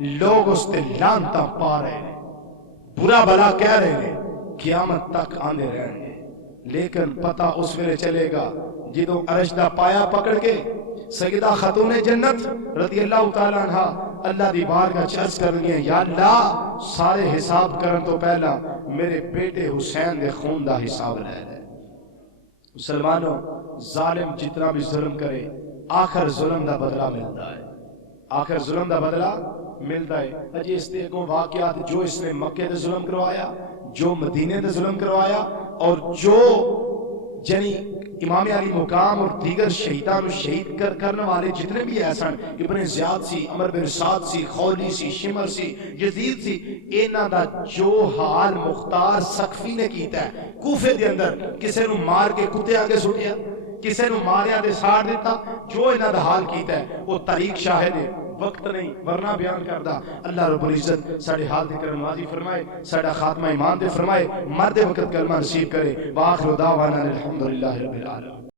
لوگ اس تے لانتا پا رہے ہیں برا بلا کہہ رہے ہیں قیامت تک آندے رہنے لیکن پتہ اس ویلے چلے گا جدوں عرش دا پایا پکڑ کے سیدہ خاتون جنت رضی اللہ تعالیٰ عنہ اللہ دی بارگاہ چرچ کر لیں یا اللہ سارے حساب کرن تو پہلا میرے بیٹے حسین دے خون دا حساب لے لے۔ مسلمانوں ظالم جتنا بھی ظلم کرے آخر ظلم دا بدلہ ملتا ہے، آخر ظلم دا بدلہ ملتا ہے۔ اجی اس دے کو واقعات جو اس نے مکے دے ظلم کروایا، جو مدینے دے ظلم کروایا، اور جو جنی امام علی مقام اور دیگر شہیدان شہید کرنے والے جتنے بھی ایسن، ابن زیاد سی، عمر بن سعد سی، خولی سی، شمر سی، یزید سی، اینا دا جو حال مختار سقفی نے کیتا ہے کوفے دے اندر، کسے نو مار کے کتے آگے سٹیا، کسے نو ماریا دے ساڑ دیتا، جو اینا دا حال کیتا ہے وہ تاریخ شاہد ہے، وقت نہیں ورنہ بیان کردہ۔ اللہ رب العزت ساڑھے حال دے کر نوازی فرمائے، ساڑھا خاتمہ ایمان دے فرمائے، مرد وقت کلمہ نصیب کرے۔ وآخر دعوانا الحمدللہ رب العالمین۔